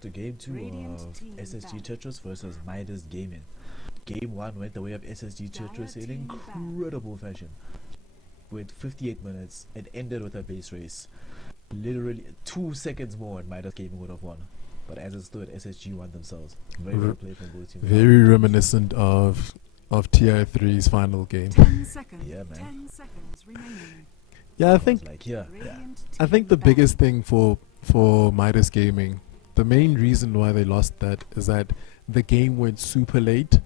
to game 2 of SSG Tetris versus Midas Gaming. Game 1 went the way of SSG Tetris in incredible fashion. With 58 minutes, it ended with a base race. Literally 2 seconds more and Midas Gaming would have won. But as it stood, SSG won themselves. Very well played from both teams. Very reminiscent of TI3's final game. 10 seconds. Yeah, man. 10 seconds remaining. Yeah, I think I think the biggest thing for Midas Gaming, the main reason why they lost that is that the game went super late,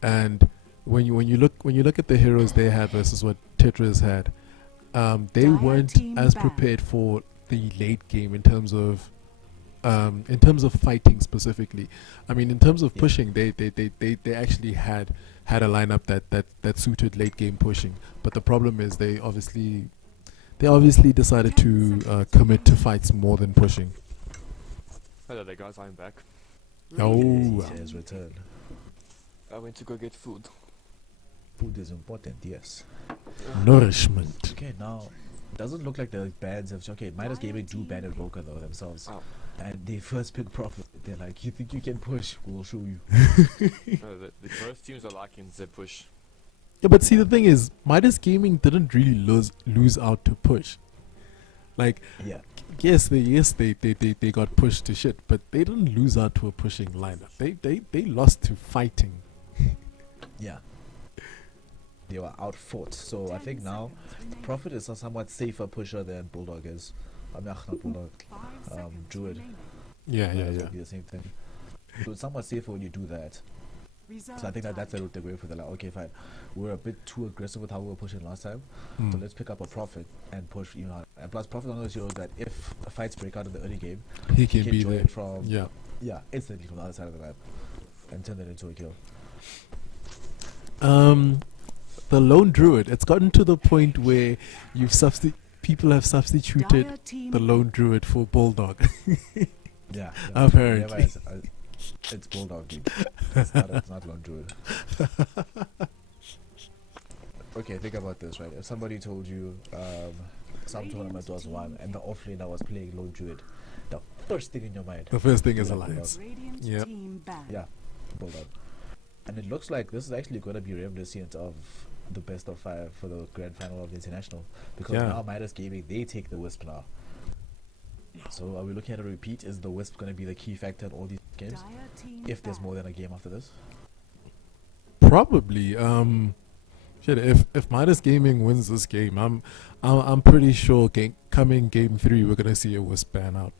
and when you look at the heroes they had versus what Tetris had, they weren't as prepared for the late game in terms of fighting specifically. I mean, in terms of pushing, they actually had a lineup that suited late game pushing. But the problem is they obviously decided to commit to fights more than pushing. Hello there guys, I'm back. Oh, He has returned. I went to go get food. Food is important, yes. nourishment. Okay, now doesn't look like the bands have. Okay, Midas Gaming do ban and Broker though themselves, and they first pick Profit. They're like, you think you can push? We'll show you. The both teams are liking the push. Yeah, but see, the thing is, Midas Gaming didn't really lose out to push. Like, Yeah, yes, they got pushed to shit, but they didn't lose out to a pushing lineup. They lost to fighting. yeah. They were outfought. So I think now Profit is a somewhat safer pusher than Bulldog is. I mean, not Bulldog. Druid. Yeah. It'll be the same thing. So it's somewhat safer when you do that. So I think that's the route they're going for. They're like, okay, fine. We're a bit too aggressive with how we were pushing last time. So let's pick up a Profit and push, And plus, Profit on those heroes that if fights break out in the early game, He can be join there. it from Yeah. instantly from the other side of the map and turn it into a kill. The lone druid. It's gotten to the point where people have substituted the lone druid for bulldog. Yeah, Apparently. it's Bulldog, dude. It's not Lone Druid. Okay, think about this, right? If somebody told you some tournament was won and the offlaner was playing Lone Druid, the first thing in your mind, The first thing is Yeah, alliance. Yeah. Yep. yeah, Bulldog. And it looks like this is actually going to be reminiscent of the best of 5 for the grand final of the international, because Yeah. now Midas Gaming, they take the Wisp now. So are we looking at a repeat? Is the Wisp going to be the key factor in all these games? If there's more than a game after this? Probably. Shit. If Midas Gaming wins this game, I'm pretty sure coming game 3 we're gonna see a Wisp ban out.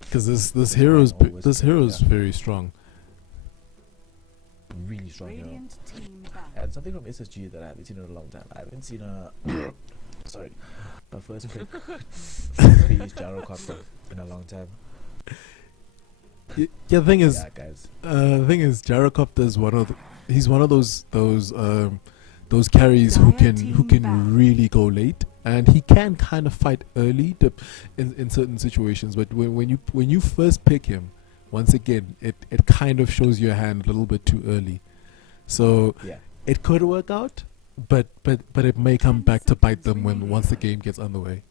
Because this hero's very strong. Really strong hero. And something from SSG that I haven't seen in a long time. I haven't seen a first pick phase gyrocopter in a long time. Yeah, the thing is, Yeah, guys. Gyrocopter is he's one of those carries who can really go late, and he can kind of fight early in certain situations. But when you first pick him, once again, it kind of shows your hand a little bit too early. So Yeah. it could work out, but it may come back to bite them once the game gets underway.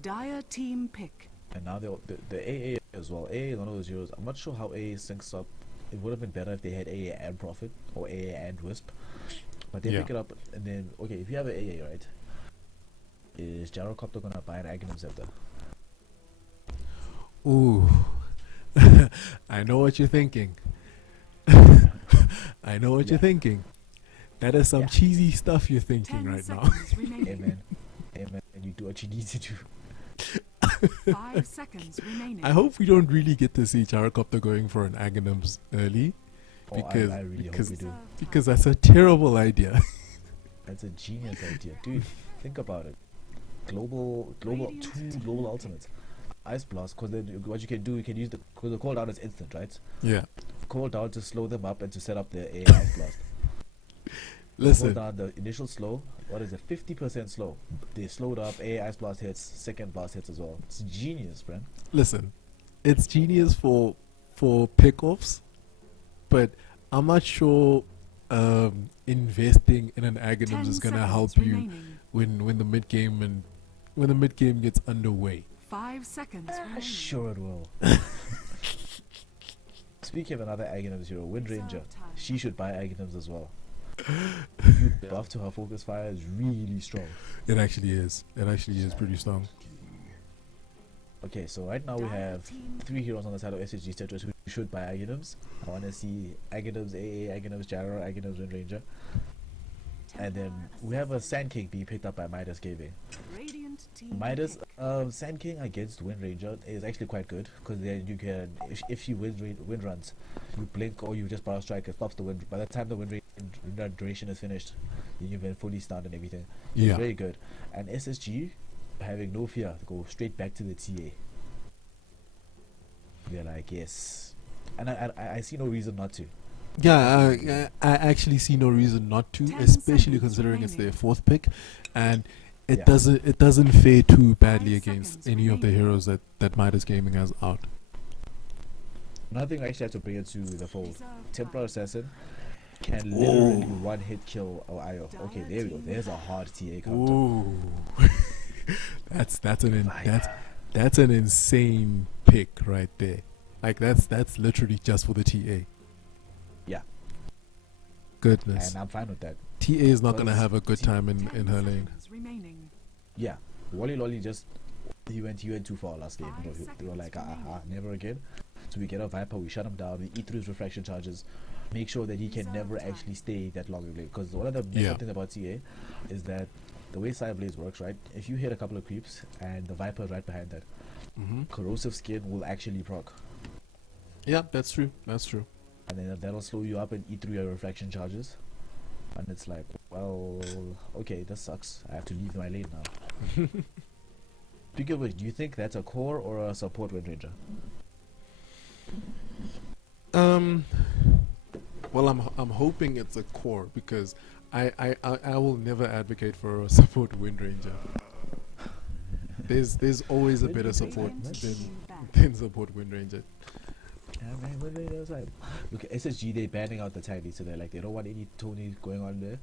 Dire team pick. And now the AA as well. AA is one of those heroes. I'm not sure how AA syncs up. It would have been better if they had AA and Profit or AA and Wisp. But they Yeah. pick it up and then, okay, if you have an AA, right, is Gyrocopter going to buy an Aghanim Scepter? Ooh. I know what you're thinking. I know what you're thinking. That is some Yeah. cheesy stuff you're thinking 10 right now. seconds remaining. Amen. Amen. And you do what you need to do. 5 seconds remaining. I hope we don't really get to see Gyrocopter going for an Aghanims early, Oh, because I really because hope we do. because that's a terrible idea. That's a genius idea. Dude, think about it. Two global ultimates. Ice Blast, because then what you can do, you can use because the cooldown is instant, right? Yeah. Cooldown to slow them up and to set up their AA Ice Blast. Listen, Cooldown, the initial slow, what is it, 50% slow. They slowed up, AA Ice Blast hits, second blast hits as well. It's genius, man. listen. It's genius for pickoffs, but I'm not sure investing in an Aghanims is gonna help you when the mid game gets underway. 5 seconds remaining. Sure it will. Speaking of another Aghanims hero, Wind Ranger, she should buy Aghanims as well. You buff to her focus fire is really strong. It actually is. It actually is pretty strong. Okay, so right now we have 3 heroes on the side of SSG Tetris who should buy Aghanims. I want to see Aghanims AA, Aghanims Gyro, Aghanims Wind Ranger. And then we have a Sand King being picked up by Midas Gaming. Radiant team Midas, pick. Sand King against Wind Ranger is actually quite good because then you can, if she wind runs, you blink or you just power strike, it stops the wind. By the time the wind duration is finished, you've been fully stunned and everything. It's Yeah. very good. And SSG, having no fear, go straight back to the TA. They're like, yes. And I see no reason not to. Yeah, I actually see no reason not to, 10 especially seconds considering it's their remaining. 4th pick, and it Yeah. doesn't fare too badly 5 against seconds any of the remaining. heroes that Midas Gaming has out. Another thing I actually have to bring it to the fold. Reserve Templar time. Assassin can literally one hit kill IO. Okay, there we go. There's a hard TA counter. Ooh, that's My that's an insane pick right there. Like that's literally just for the TA. Yeah. Goodness, And I'm fine with that. TA is not gonna because have a good T- time in 10 her lane. seconds remaining. Yeah. Wally Lolly just he went too far last game. You know, 5 we were like, seconds remaining. never again. So we get a Viper, we shut him down, we eat through his refraction charges, make sure that he can Reserve never time. actually stay that long in lane. Because one of the messed Yeah. up things about TA is that the way Side Blaze works, right? If you hit a couple of creeps and the Viper is right behind that, Hmm. corrosive skin will actually proc. Yeah, that's true. That's true. And then that'll slow you up and eat through your reflection charges. And it's like, well, okay, this sucks. I have to leave my lane now. Speaking of which, do you think that's a core or a support Wind Ranger? Well, I'm hoping it's a core because I will never advocate for a support Wind Ranger. There's always a Wind better Ranger, support man. than support Wind Ranger. Yeah, man, Wind Ranger's like, look, SSG, they're banning out the tiny, so they're like, they don't want any Tony going on there.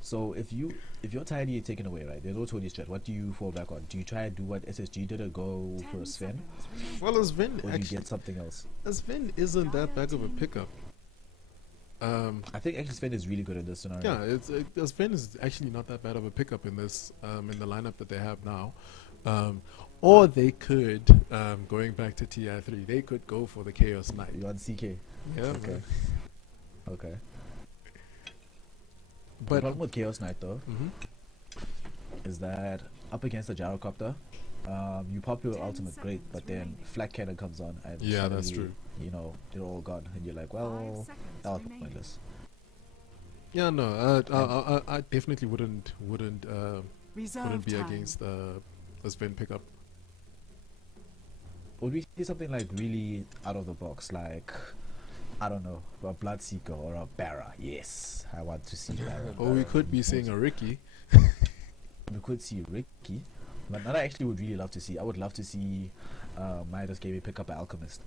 So if your tiny is taken away, right, there's no Tony strat, what do you fall back on? Do you try and do what SSG did and go for a 10 Sven? seconds remaining. Well, as Sven Or do you actually, get something else? Sven isn't that bad of a pickup. I think actually Sven is really good in this scenario. Yeah, Sven is actually not that bad of a pickup in this in the lineup that they have now. Or they could, going back to TI3, they could go for the Chaos Knight. You on CK? Yeah, Okay. man. Okay. The But problem with Chaos Knight though mhm. is that up against the gyrocopter, you pop your 10 ultimate great, seconds but then remaining. flak cannon comes on and Yeah, that's suddenly, true. you know, they're all gone and you're like, 5 well, seconds that was remaining. pointless. Yeah, no, I definitely wouldn't Reserve be time. against a Sven pickup. Would we see something like really out of the box, like I don't know, a Bloodseeker or a Barra? Yes, I want to see that. Or we could be seeing a Ricky. We could see Ricky, but that I actually would really love to see. I would love to see Midas Gaming pick up an Alchemist.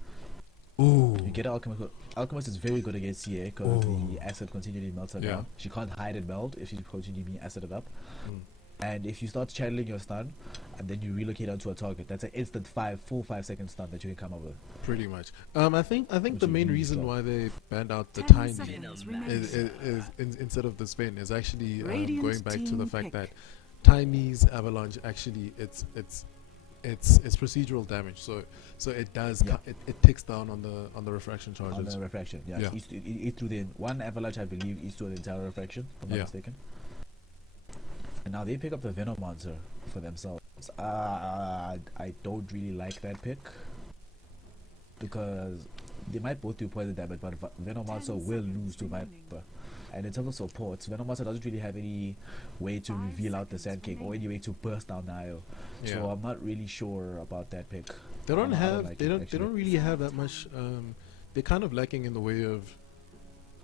Ooh. You get an Alchemist. Alchemist is very good against CA because Ooh. the acid continually melts her Yeah. down. She can't hide and meld if she's continually being acided up. Mm. And if you start channeling your stun, and then you relocate onto a target, that's an instant 5 second stun that you can come up with. Pretty much. I think Which the is main really reason strong. why they banned out the 10 tiny seconds remaining. is instead of the Sven is actually Radiant going back to the team fact pick. that tiny's avalanche actually it's procedural damage. So it does Yeah. it ticks down on the refraction On charges. the refraction, yeah. Yeah. Eat through the one avalanche, I believe, eats through the entire refraction, if I'm not Yeah. mistaken. And now they pick up the Venom Monster for themselves. I don't really like that pick because they might both do poison damage, but Venom 10 Monster will lose to remaining. Viper. And in terms of supports, Venom Monster doesn't really have any way to 5 reveal out the seconds Sand King or any way to burst down the IO. So Yeah. I'm not really sure about that pick. They don't I have like they it, don't actually. really have that much. They're kind of lacking in the way of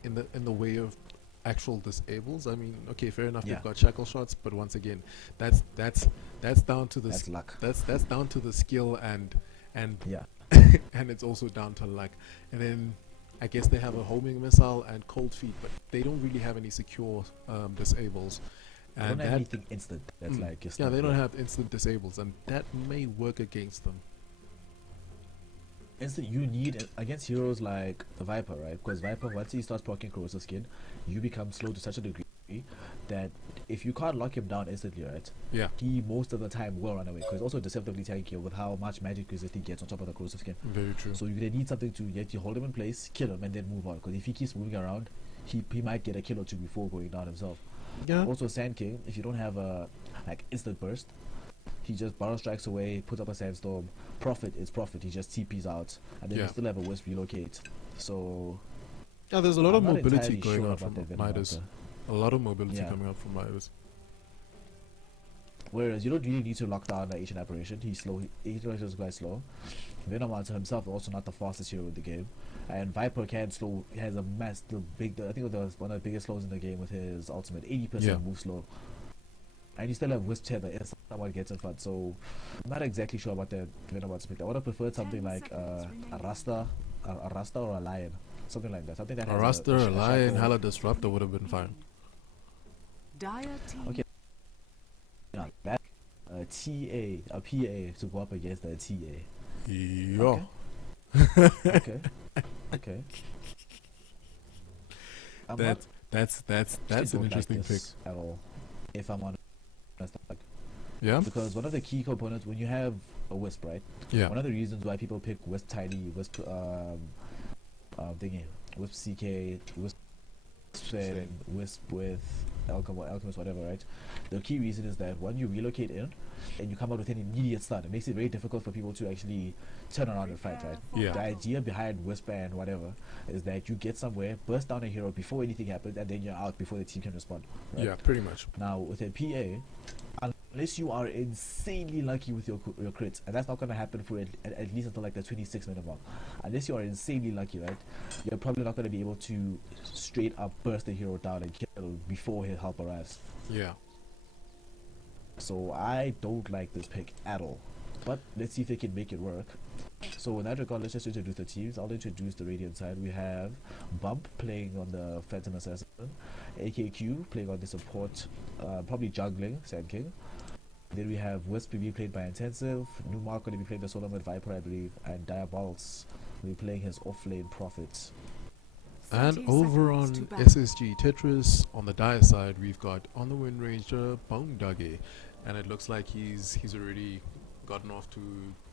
in the way of actual disables. I mean, okay, fair enough. Yeah. They've got shackle shots, but once again, that's down to the That's luck. that's down to the skill and Yeah. and it's also down to luck. And then I guess they have a homing missile and cold feet, but they don't really have any secure disables. They And don't have that, anything instant. That's like your yeah, they stuff don't there. have instant disables, and that may work against them. Instant you need against heroes like the Viper, right? Because Viper, once he starts proccing corrosive skin, you become slow to such a degree that if you can't lock him down instantly, right? Yeah, He most of the time will run away because also deceptively tanky with how much magic resist he gets on top of the corrosive skin. very true. So you're gonna need something to get you hold him in place, kill him, and then move on. Because if he keeps moving around, he might get a kill or two before going down himself. Yeah, Also, Sand King, if you don't have a like instant burst, he just barrel strikes away, puts up a sandstorm. Profit is profit. He just TPs out, and then Yeah. you still have a wisp relocate. So yeah. There's a lot of I'm not mobility entirely going sure out about from that Venom Midas. Hunter. A lot of mobility Yeah. coming out from Midas. Whereas you don't really need to lock down the ancient apparition. He's slow. He is quite slow. Venom Hunter himself also not the fastest hero in the game, and Viper can slow. He has a massive big. I think it was one of the biggest slows in the game with his ultimate, 80% Yeah. move slow. And you still have Wisp Tether if someone gets in front. So I'm not exactly sure about the Venom Hunter pick. I would have preferred something 10 like seconds remaining. a Rasta or a Lion, something like that. Something that A has Raster, a Lion, shackle. Hala Disruptor would have been fine. Dire team Okay. Yeah, that a PA to go up against a TA. Yeah. Okay. Okay. I'm not That's actually an don't like interesting pick. this at all. If I'm honest, like, Yeah, because one of the key components when you have a wisp, right? yeah, One of the reasons why people pick wisp tiny, wisp thingy, wisp CK, wisp Sven, and wisp with alchemist, whatever, right? The key reason is that when you relocate in and you come out with an immediate stun, it makes it very difficult for people to actually turn around and fight, right? Yeah. The idea behind Wisp and whatever is that you get somewhere, burst down a hero before anything happens, and then you're out before the team can respond. Right? yeah, pretty much. Now with a PA, unless you are insanely lucky with your crits, and that's not gonna happen for at least until like the 26-minute mark. Unless you are insanely lucky, right? You're probably not gonna be able to straight up burst the hero down and kill before his help arrives. Yeah, So I don't like this pick at all. But let's see if they can make it work. So in that regard, let's just introduce the teams. I'll introduce the Radiant side. We have Bump playing on the Phantom Assassin, AKQ playing on the support, probably jungling, Sand King. Then we have Wisp to be played by Intensive, Newmark going to be playing the solo mid Viper, I believe, and Diabols will be playing his off-lane Prophet. and 30 over seconds on to battle. SSG Tetris, on the dire side, we've got on the Wind Ranger Bone Duggy, and it looks like he's already gotten off to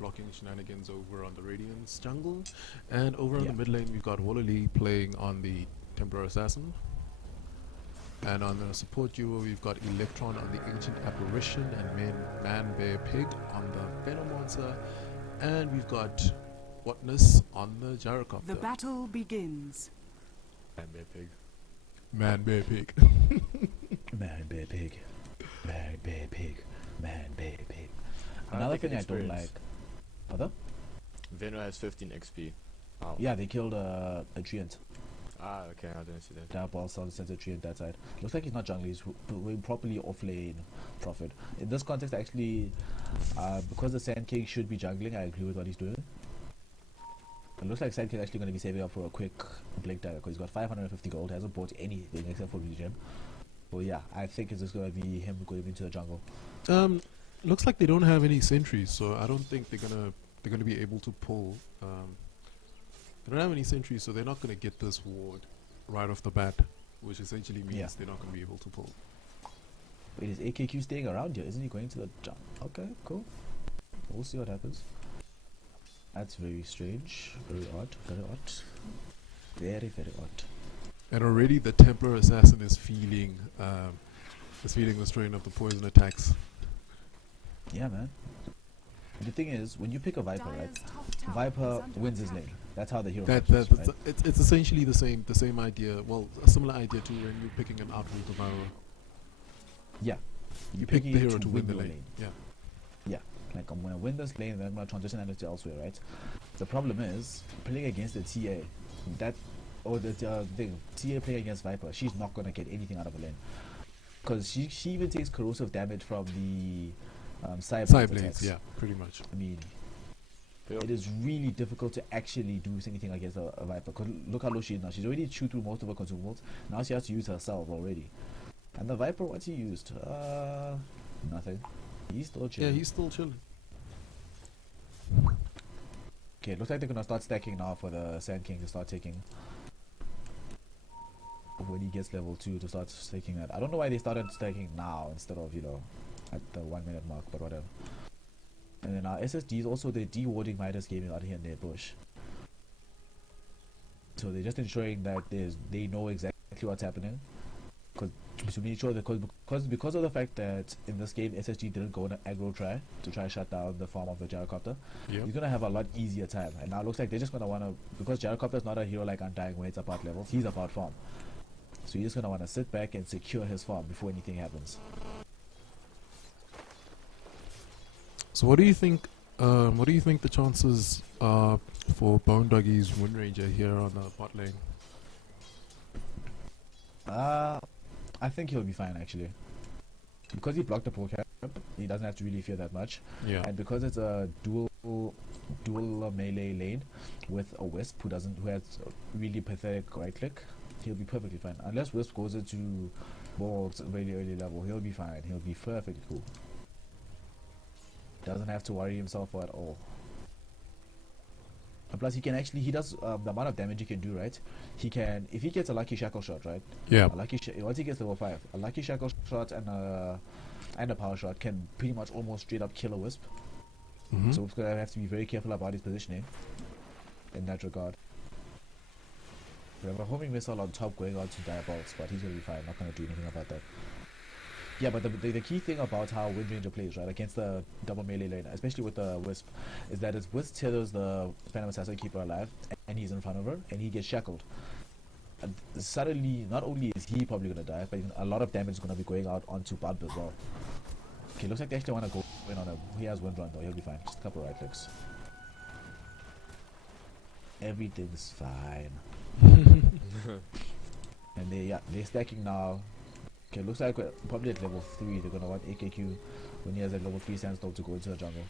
blocking shenanigans over on the Radiance jungle, and over on Yeah. the mid lane we've got Wallali playing on the Templar Assassin, and on the support duo we've got Electron on the Ancient Apparition and Man Bear Pig on the Venom Monster, and we've got Whatness on the Gyrocopter. The battle begins. And be a pig. Man Bear Pig. Man, bear pig. Man, bear pig. Man, bear pig. I Another think thing it I don't experience. like. Other? Veno has 15 XP. Wow. Yeah, they killed a Treant. Ah, okay, I didn't see that. Diabolos on the center Treant that side. Looks like he's not jungling, he's going properly off lane Prophet. In this context, actually, because the Sand King should be jungling, I agree with what he's doing. It looks like Sand King is actually going to be saving up for a quick Blink Dagger because he's got 550 gold, hasn't bought anything except for regen. So yeah, I think it's just going to be him going into the jungle. Looks like they don't have any sentries, so I don't think they're gonna be able to pull. They don't have any sentries, so they're not gonna get this ward right off the bat, which essentially means Yeah. they're not gonna be able to pull. Wait, is AKQ staying around here? Isn't he going to the jungle? Okay, cool. We'll see what happens. That's very strange. Very odd. Very odd. Very, very odd. And already the Templar Assassin is feeling the strain of the poison attacks. Yeah, man. The thing is, when you pick a Viper, right? Dire's top tower Viper is under wins his attack. lane. That's how the hero That functions, right? it's essentially the same idea. Well, a similar idea to when you're picking an outroot of arrow. Yeah. You You're pick picking the it hero to win the your lane. Yeah. Yeah. Like, I'm going to win this lane, then I'm going to transition energy elsewhere, right? The problem is, playing against the TA, TA playing against Viper, she's not going to get anything out of the lane. Because she even takes corrosive damage from the side Side blades blades, attacks. yeah, pretty much. I mean, Yep. it is really difficult to actually do anything against a Viper. Cause look how low she is now. She's already chewed through most of her consumables. Now she has to use herself already. And the Viper, what's he used? Nothing. He's still chilling. Yeah, he's still chilling. Okay, looks like they're gonna start stacking now for the Sand King to start taking. When he gets level 2 to start staking that. I don't know why they started stacking now instead of, you know, at the 1 minute mark, but whatever. And then our SSGs also, they're de-warding Midas Gaming out here in their bush. So they're just ensuring that they know exactly what's happening. To make sure that because of the fact that in this game SSG didn't go on an aggro try to try shut down the farm of the gyrocopter, he's gonna have a lot easier time. And now it looks like they're just gonna wanna, because gyrocopter's not a hero like Undying where it's about levels, he's about farm. So he's just gonna wanna sit back and secure his farm before anything happens. So what do you think? What do you think the chances are for Bone Doggy's Wind Ranger here on the bot lane? I think he'll be fine actually. Because he blocked the pull cap, he doesn't have to really fear that much. Yeah. And because it's a dual melee lane with a Wisp who has a really pathetic right click, he'll be perfectly fine. Unless Wisp goes into balls really early level, he'll be fine. He'll be perfectly cool. Doesn't have to worry himself at all. And plus he does the amount of damage he can do, right? He can, if he gets a lucky shackle shot, right? Yeah. Once he gets level 5, a lucky shackle shot and a power shot can pretty much almost straight up kill a Wisp. So we're gonna have to be very careful about his positioning in that regard. We have a homing missile on top going out to Diabolts, but he's gonna be fine, not gonna do anything about that. Yeah, but the key thing about how Wind Ranger plays, right, against the double melee lane, especially with the Wisp, is that his Wisp tethers the Phantom Assassin Keeper alive, and he's in front of her, and he gets shackled. And suddenly, not only is he probably gonna die, but a lot of damage is gonna be going out onto Bump as well. Okay, looks like they actually wanna go in on him. He has Wind Run though, he'll be fine. Just a couple right clicks. Everything's fine. And they're stacking now. Okay, looks like probably at level 3 they're gonna want AKQ when he has a level 3 Sandstorm to go into the jungle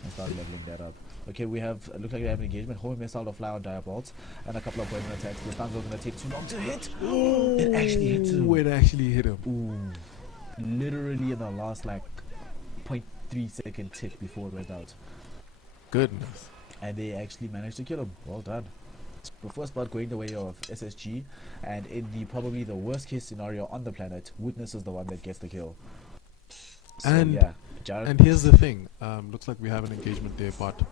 and start leveling that up. Okay, looks like we have an engagement. Homing missile to fly on Diabolts and a couple of poison attacks. The stuns are gonna take too long to hit. It actually hit him. It actually hit him. Ooh. Literally in the last like 0.3 second tick before it went out. Goodness. And they actually managed to kill him. Well done. The first blood going the way of SSG, and in probably the worst case scenario on the planet, Witness is the one that gets the kill. So, And yeah, and here's the thing. Looks like we have an engagement there, but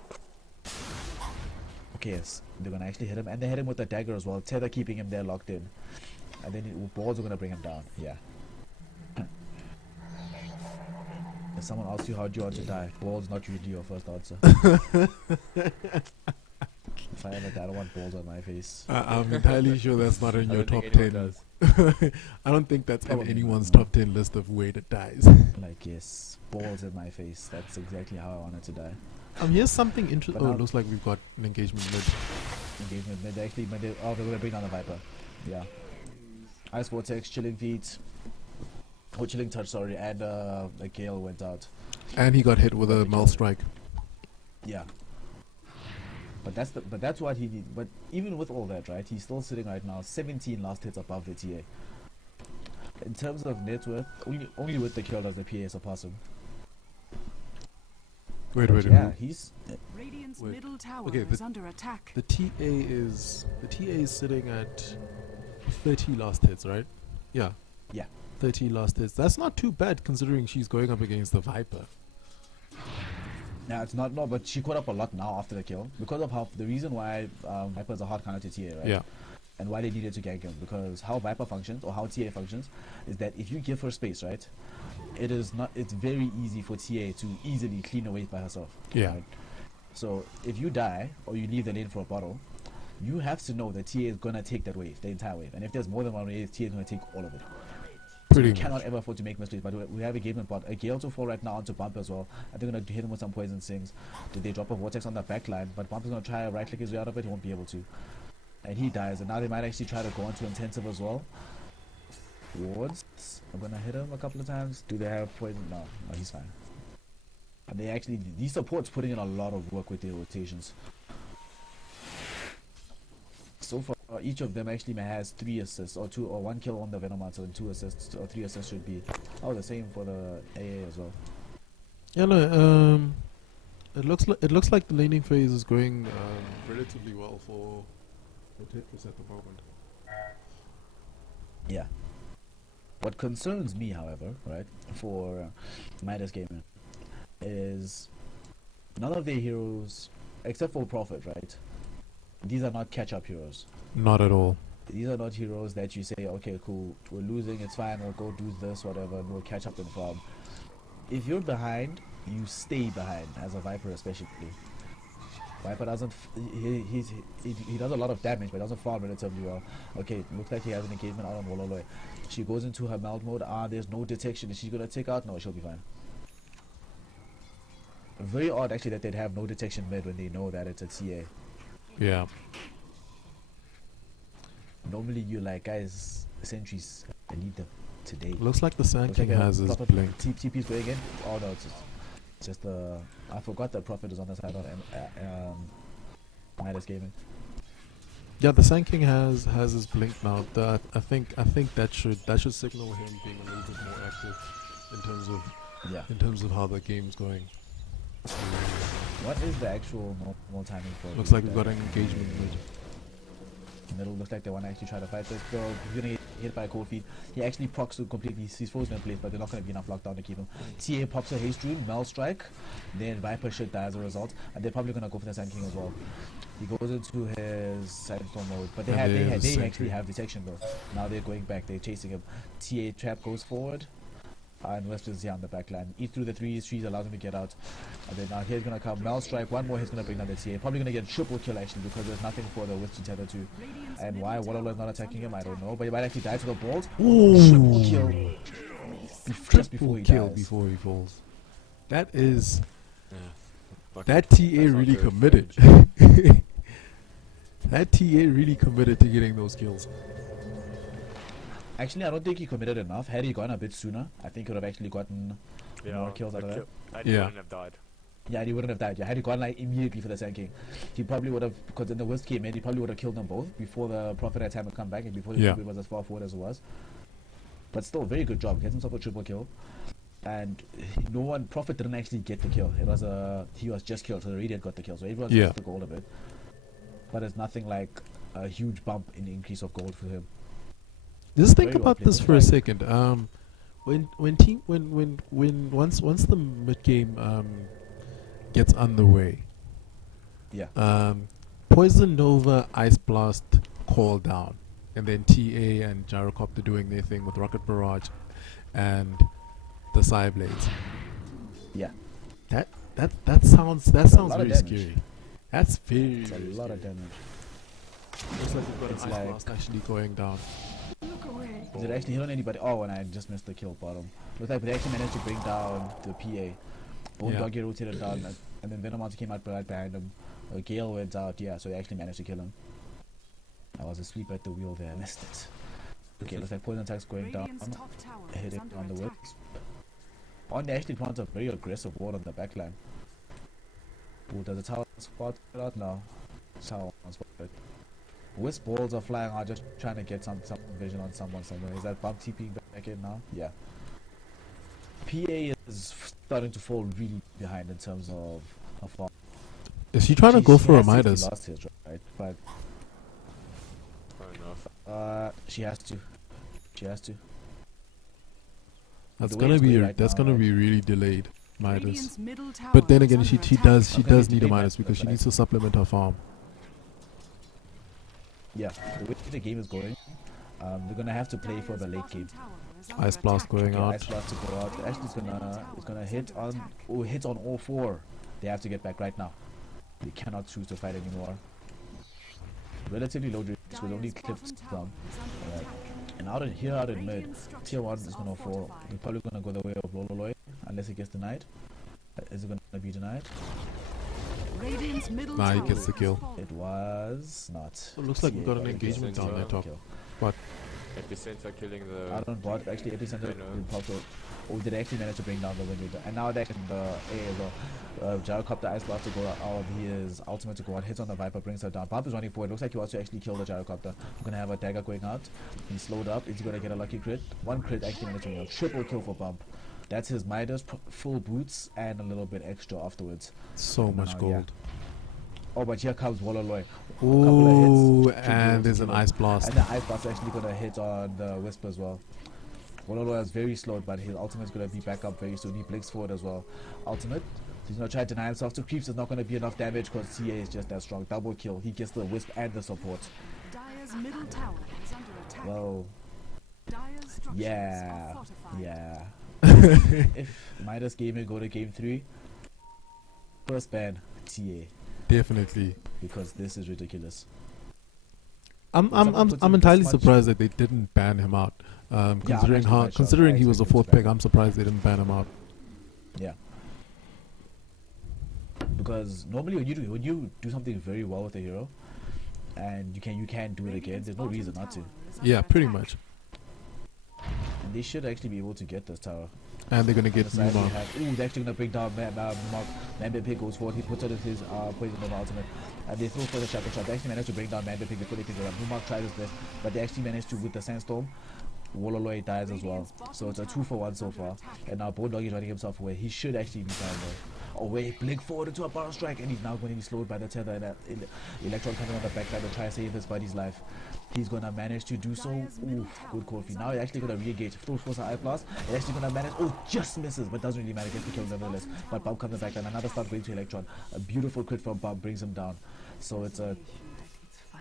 okay, yes, they're gonna actually hit him, and they hit him with the dagger as well. Tether keeping him there locked in, and then balls are gonna bring him down. Yeah. If someone asks you how do you want to die, balls not usually your first answer. If I ever die, I don't want balls on my face. I'm entirely sure that's not in I your don't top think 10. anyone does. I don't think that's in Probably anyone's not. top 10 list of way to dies. Like, yes, balls in my face. That's exactly how I wanted to die. Here's something interesting. But Oh, now- looks like we've got an engagement mid. Engagement mid. They're gonna bring down the Viper. Yeah. Ice Vortex, Chilling Feet. Oh, Chilling Touch, sorry. And the Gale went out. And he got hit with a Mal Strike. Yeah. But that's what he did. But even with all that, right, he's still sitting right now 17 last hits above the TA. In terms of net worth, only with the kill does the PA surpass him. Wait. Yeah, he's Radiant's Wait. middle tower Okay, is under attack. The TA is sitting at 30 last hits, right? Yeah. Yeah. 30 last hits. That's not too bad considering she's going up against the Viper. Yeah, it's not, no, but she caught up a lot now after the kill because of how the reason why Viper's a hard counter to TA, right? Yeah. And why they needed to gank him, because how Viper functions or how TA functions is that if you give her space, right, it's very easy for TA to easily clean a wave by herself. Yeah. Right? So if you die or you leave the lane for a bottle, you have to know that TA is gonna take that wave, the entire wave, and if there's more than one wave, TA is gonna take all of it. Pretty You much. cannot ever afford to make mistakes, but we have a game bot. A Gale to fall right now onto Bump as well. I think they're gonna hit him with some poison sings. Did they drop a vortex on the back line? But Bump is gonna try to right click his way out of it. He won't be able to, and he dies. And now they might actually try to go onto intensive as well. Wards, I'm gonna hit him a couple of times. Do they have poison? No, he's fine. And these supports putting in a lot of work with their rotations. So far, each of them actually has 3 assists or 2 or 1 kill on the Venomancer and 2 assists or 3 assists should be. Oh, the same for the AA as well. Yeah, no. It looks like the laning phase is going relatively well for Tetris at the moment. Yeah. What concerns me, however, right, for Midas Gaming is none of their heroes, except for Prophet, right? These are not catch-up heroes. Not at all. These are not heroes that you say, okay, cool, we're losing, it's fine, we'll go do this, whatever, and we'll catch up in farm. If you're behind, you stay behind, as a Viper especially. Viper doesn't, he does a lot of damage, but doesn't farm relatively well. Okay, looks like he has an engagement out on Wololoy. She goes into her melt mode, there's no detection, is she gonna take out? No, she'll be fine. Very odd actually that they'd have no detection mid when they know that it's a TA. Yeah. Normally you like, guys, sentries, I need them today. Looks like the Sand Looks like King a has his proper blink. TP's going in. Oh no, it's just I forgot that Prophet is on the side of Midas Gaming. Yeah, the Sand King has his blink now. I think that should signal him being a little bit more active in terms of how the game's going. What is the actual normal timing for? Looks like we've got an engagement mid. Middle looks like they want to actually try to fight this girl. He's gonna get hit by a cold feet. He actually procs to completely. He's frozen in place, but they're not gonna be enough lockdown to keep him. TA pops a haste rune, Mel strike. Then Viper should die as a result, and they're probably gonna go for the Sand King as well. He goes into his Sandstorm mode, but they actually have detection though. Now they're going back. They're chasing him. TA trap goes forward. And West is here on the back line. Eat through the trees allows him to get out. And then now here's gonna come Mel strike, one more he's gonna bring down the TA. Probably gonna get a triple kill actually because there's nothing for the West to tether to. And why Wallow is not attacking him, I don't know. But he might actually die to the bolt. Triple kill. Just before he dies. Before he falls. That is Yeah. that TA really committed. That TA really committed to getting those kills. Actually, I don't think he committed enough. Had he gone a bit sooner, I think he would have actually gotten more kills out of that. He wouldn't have died. Yeah, he wouldn't have died. Yeah, had he gone like immediately for the Sand King, he probably would have, because in the worst came in, he probably would have killed them both before the Prophet had time to come back and before the Prophet was as far forward as it was. But still, very good job. Gets himself a triple kill. And Prophet didn't actually get the kill. It was he was just killed, so the Radiant got the kill. So everyone just the gold of it. But it's nothing like a huge bump in the increase of gold for him. Just think about this for a second. Once the mid game gets underway, Poison Nova, Ice Blast, Call Down, and then TA and Gyrocopter doing their thing with Rocket Barrage and the Psy Blades. Yeah. That sounds very scary. That's very. It's a lot of damage. Looks like we've got an Ice Blast actually going down. Did it actually hit on anybody? Oh, and I just missed the kill bottom. Looks like they actually managed to bring down the PA. Bone Doggy rotated down, and then Venomancer came out right behind him. Gale went out, so they actually managed to kill him. I was asleep at the wheel there, I missed it. Okay, looks like Poison Attack's going down, hitting on the Wisp. On they actually plants a very aggressive ward on the backline. Ooh, does the tower spot it out now? Tower spot it. Wisp balls are flying out, just trying to get some vision on someone somewhere. Is that bump TPing back in now? Yeah. PA is starting to fall really behind in terms of how far. Is she trying to go for a Midas? Last hit, right? But she has to. That's gonna be really delayed Midas. But then again, she does need a Midas because she needs to supplement her farm. Yeah, the way the game is going, they're gonna have to play for the late game. Ice Blast going out. Ice Blast to go out. Actually, it's gonna hit on all 4. They have to get back right now. They cannot choose to fight anymore. Relatively low risk with only clipped some. And out in mid, tier 1 is gonna fall. They're probably gonna go the way of Lololoy unless it gets denied. Is it gonna be denied? Nah, he gets the kill. It was not. So it looks like we got an engagement down there top. What? Epicenter killing the. I don't bot. Actually, Epicenter I know. will pop up. Oh, did they actually manage to bring down the wind ranger? And now they're in the air as well. Gyrocopter Ice Blast to go out. His ultimate to go out. Hits on the Viper, brings her down. Bump is running forward. Looks like he wants to actually kill the Gyrocopter. We're gonna have a dagger going out. He's slowed up. Is he gonna get a lucky crit? One crit actually managed to get a triple kill for Bump. That's his Midas, full boots, and a little bit extra afterwards. So much gold. Oh, but here comes Wololoy. Ooh, and there's an Ice Blast. And the Ice Blast is actually gonna hit on the Wisp as well. Wololoy is very slow, but his ultimate is going to be back up very soon. He blinks forward as well. Ultimate. He's going to try to deny himself to creeps. It's not going to be enough damage because CA is just that strong. Double kill. He gets the Wisp and the support. Dire's middle tower is under attack. Well, Dire's structures yeah. are fortified. Yeah. If Midas Gaming go to game 3, first ban TA. Definitely. Because this is ridiculous. I'm entirely surprised that they didn't ban him out. Considering he was a fourth pick, I'm surprised they didn't ban him out. Yeah. Because normally when you do something very well with a hero, and you can do it again, there's no reason not to. Yeah, pretty much. And they should actually be able to get this tower. And they're gonna get Mooma. Ooh, they're actually gonna bring down Mark. Manbit Pig goes forward. He puts out his poison over ultimate. And they throw for the shackle shot. They actually managed to bring down Manbit Pig before they can go down. Mooma tries his best, but they actually managed to with the sandstorm. Wololoy dies as well. So it's a 2-for-1 so far. And now Bulldog is running himself away. He should actually be fine though. Oh wait, blink forward into a barrel strike, and he's now going to be slowed by the tether and Electron coming on the backside to try to save his buddy's life. He's gonna manage to do so. Ooh, good coffee. Now he's actually gonna re-engage. Throws for some Eye Blast. He's actually gonna manage. Oh, just misses, but doesn't really matter. Gets the kill nonetheless. But Bump comes back and another start going to Electron. A beautiful crit from Bump brings him down. So it's a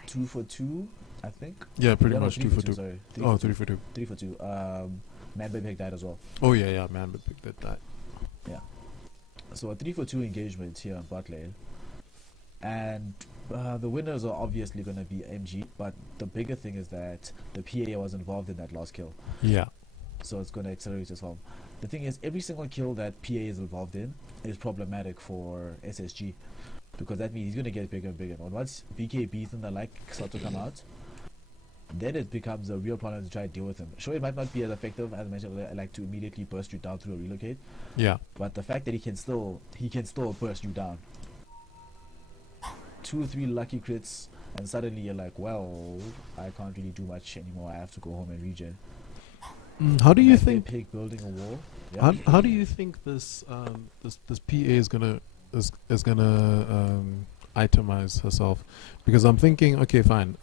2-for-2, I think. Yeah, pretty no, much 2-for-2. Sorry, 3-for-2. 3-for-2. Manbit Pig died as well. Oh yeah, Manbit Pig that died. Yeah. So a 3-for-2 engagement here on bot lane. And the winners are obviously going to be MG, but the bigger thing is that the PA was involved in that last kill. Yeah. So it's going to accelerate his form. The thing is, every single kill that PA is involved in is problematic for SSG, because that means he's going to get bigger and bigger. And once BKBs and the like start to come out, then it becomes a real problem to try to deal with him. Sure, it might not be as effective as I mentioned, like to immediately burst you down through a relocate. Yeah. But the fact that he can still burst you down. 2 or 3 lucky crits, and suddenly you're like, well, I can't really do much anymore. I have to go home and regen. How do you think? Pig building a wall. Yeah. How do you think this this PA is gonna itemize herself? Because I'm thinking, okay, fine.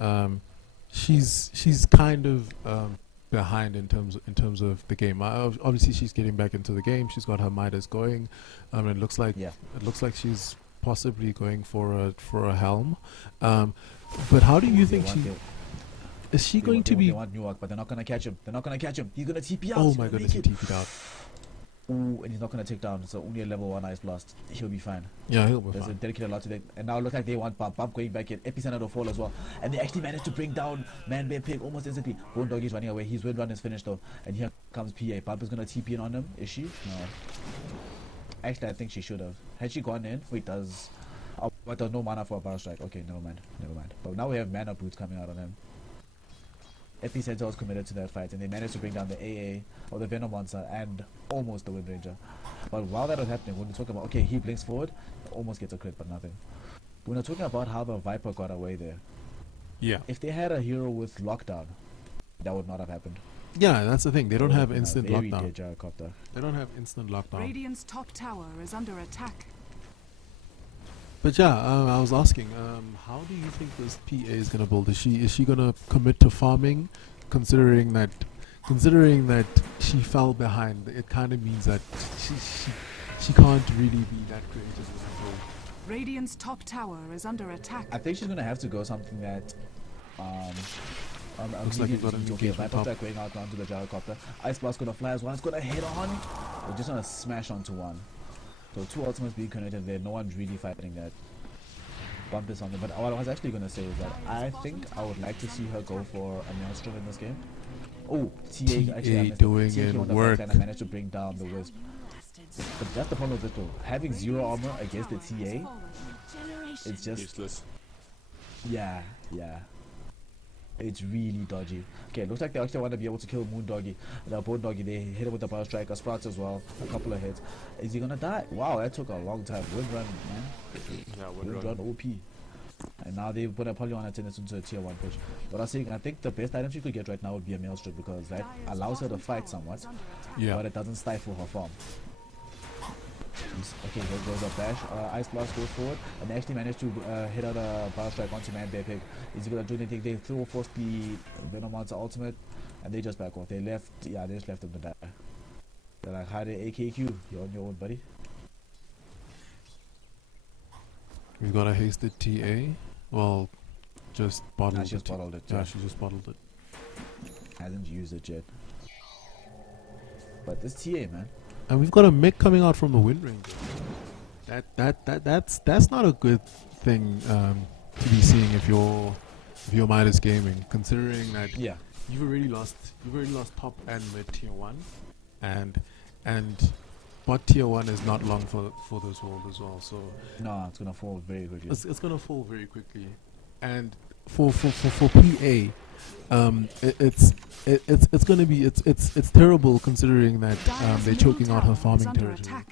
She's kind of behind in terms of the game. Obviously, she's getting back into the game. She's got her Midas going. It looks like she's possibly going for a helm. But how do you think is she going to be? They want New York, but they're not gonna catch him. They're not gonna catch him. He's gonna TP out. Oh my goodness, he TP'd out. Ooh, and he's not gonna take down. So only a level 1 Ice Blast. He'll be fine. Yeah, he'll be There's fine. a dedicated lot to that. And now it looks like they want Bump going back in. Epicenter to fall as well. And they actually managed to bring down Man-Bear Pig almost instantly. Bone Dog is running away. His wind run is finished though. And here comes PA. Bump is gonna TP in on him. Is she? No. Actually, I think she should have. Had she gone in? Wait, but there's no mana for a Barrel Strike. Okay, never mind. But now we have mana boots coming out on him. Epicenter was committed to that fight, and they managed to bring down the AA, or the Venom Monster, and almost the Wind Ranger. But while that was happening, when we're talking about, okay, he blinks forward, almost gets a crit, but nothing. When we're talking about how the Viper got away there, Yeah. if they had a hero with lockdown, that would not have happened. Yeah, that's the thing. They don't have instant very lockdown. dead Gyrocopter. They don't have instant lockdown. Radiant's top tower is under attack. But yeah, I was asking, how do you think this PA is gonna build? Is she gonna commit to farming, considering that she fell behind? It kind of means that she can't really be that creative with her build. Radiant's top tower is under attack. I think she's gonna have to go something that Looks like you've got an okay, engagement Viper top. Strike going out onto the Gyrocopter. Ice Blast gonna fly as one. It's gonna hit on. We're just gonna smash onto one. So 2 ultimates being connected there. No one's really fighting that. Bump is on them. But what I was actually gonna say is that I think I would like to see her go for a Maelstrom in this game. Oh, TA actually I missed doing it. TA in on the work. backside and managed to bring down the Wisp. But that's the problem with this though. Having 0 armor against the TA, it's just Useless. yeah. It's really dodgy. Okay, looks like they actually want to be able to kill Moon Doggy. The Bone Doggy, they hit him with the Power Strike, a Sprouts as well. A couple of hits. Is he gonna die? Wow, that took a long time. Wind Run, man. Yeah, Wind Run OP. And now they put a probably want to turn this into a tier 1 push. But I was saying, I think the best item she could get right now would be a Maelstrom because that allows her to fight somewhat, Yeah. but it doesn't stifle her farm. Okay, here goes a bash. Ice Blast goes forward and they actually managed to hit out a Power Strike onto Man Bear Pig. Is he gonna do anything? They throw force the Venomon's ultimate and they just back off. They left, yeah, they just left him to die. They're like, hi there, AKQ, you're on your own, buddy. We've got a hasted TA. Well, just bottled Nah, she just it. bottled it. Yeah, she just bottled it. Hasn't used it yet. But this TA, man. And we've got a mech coming out from the Wind Ranger. That's not a good thing to be seeing if you're Midas Gaming, considering that Yeah. you've already lost top and mid tier 1, and bot tier 1 is not long for this world as well. So No, it's gonna fall very quickly. it's gonna fall very quickly, and for PA, it's gonna be it's terrible considering that they're choking out her farming territory.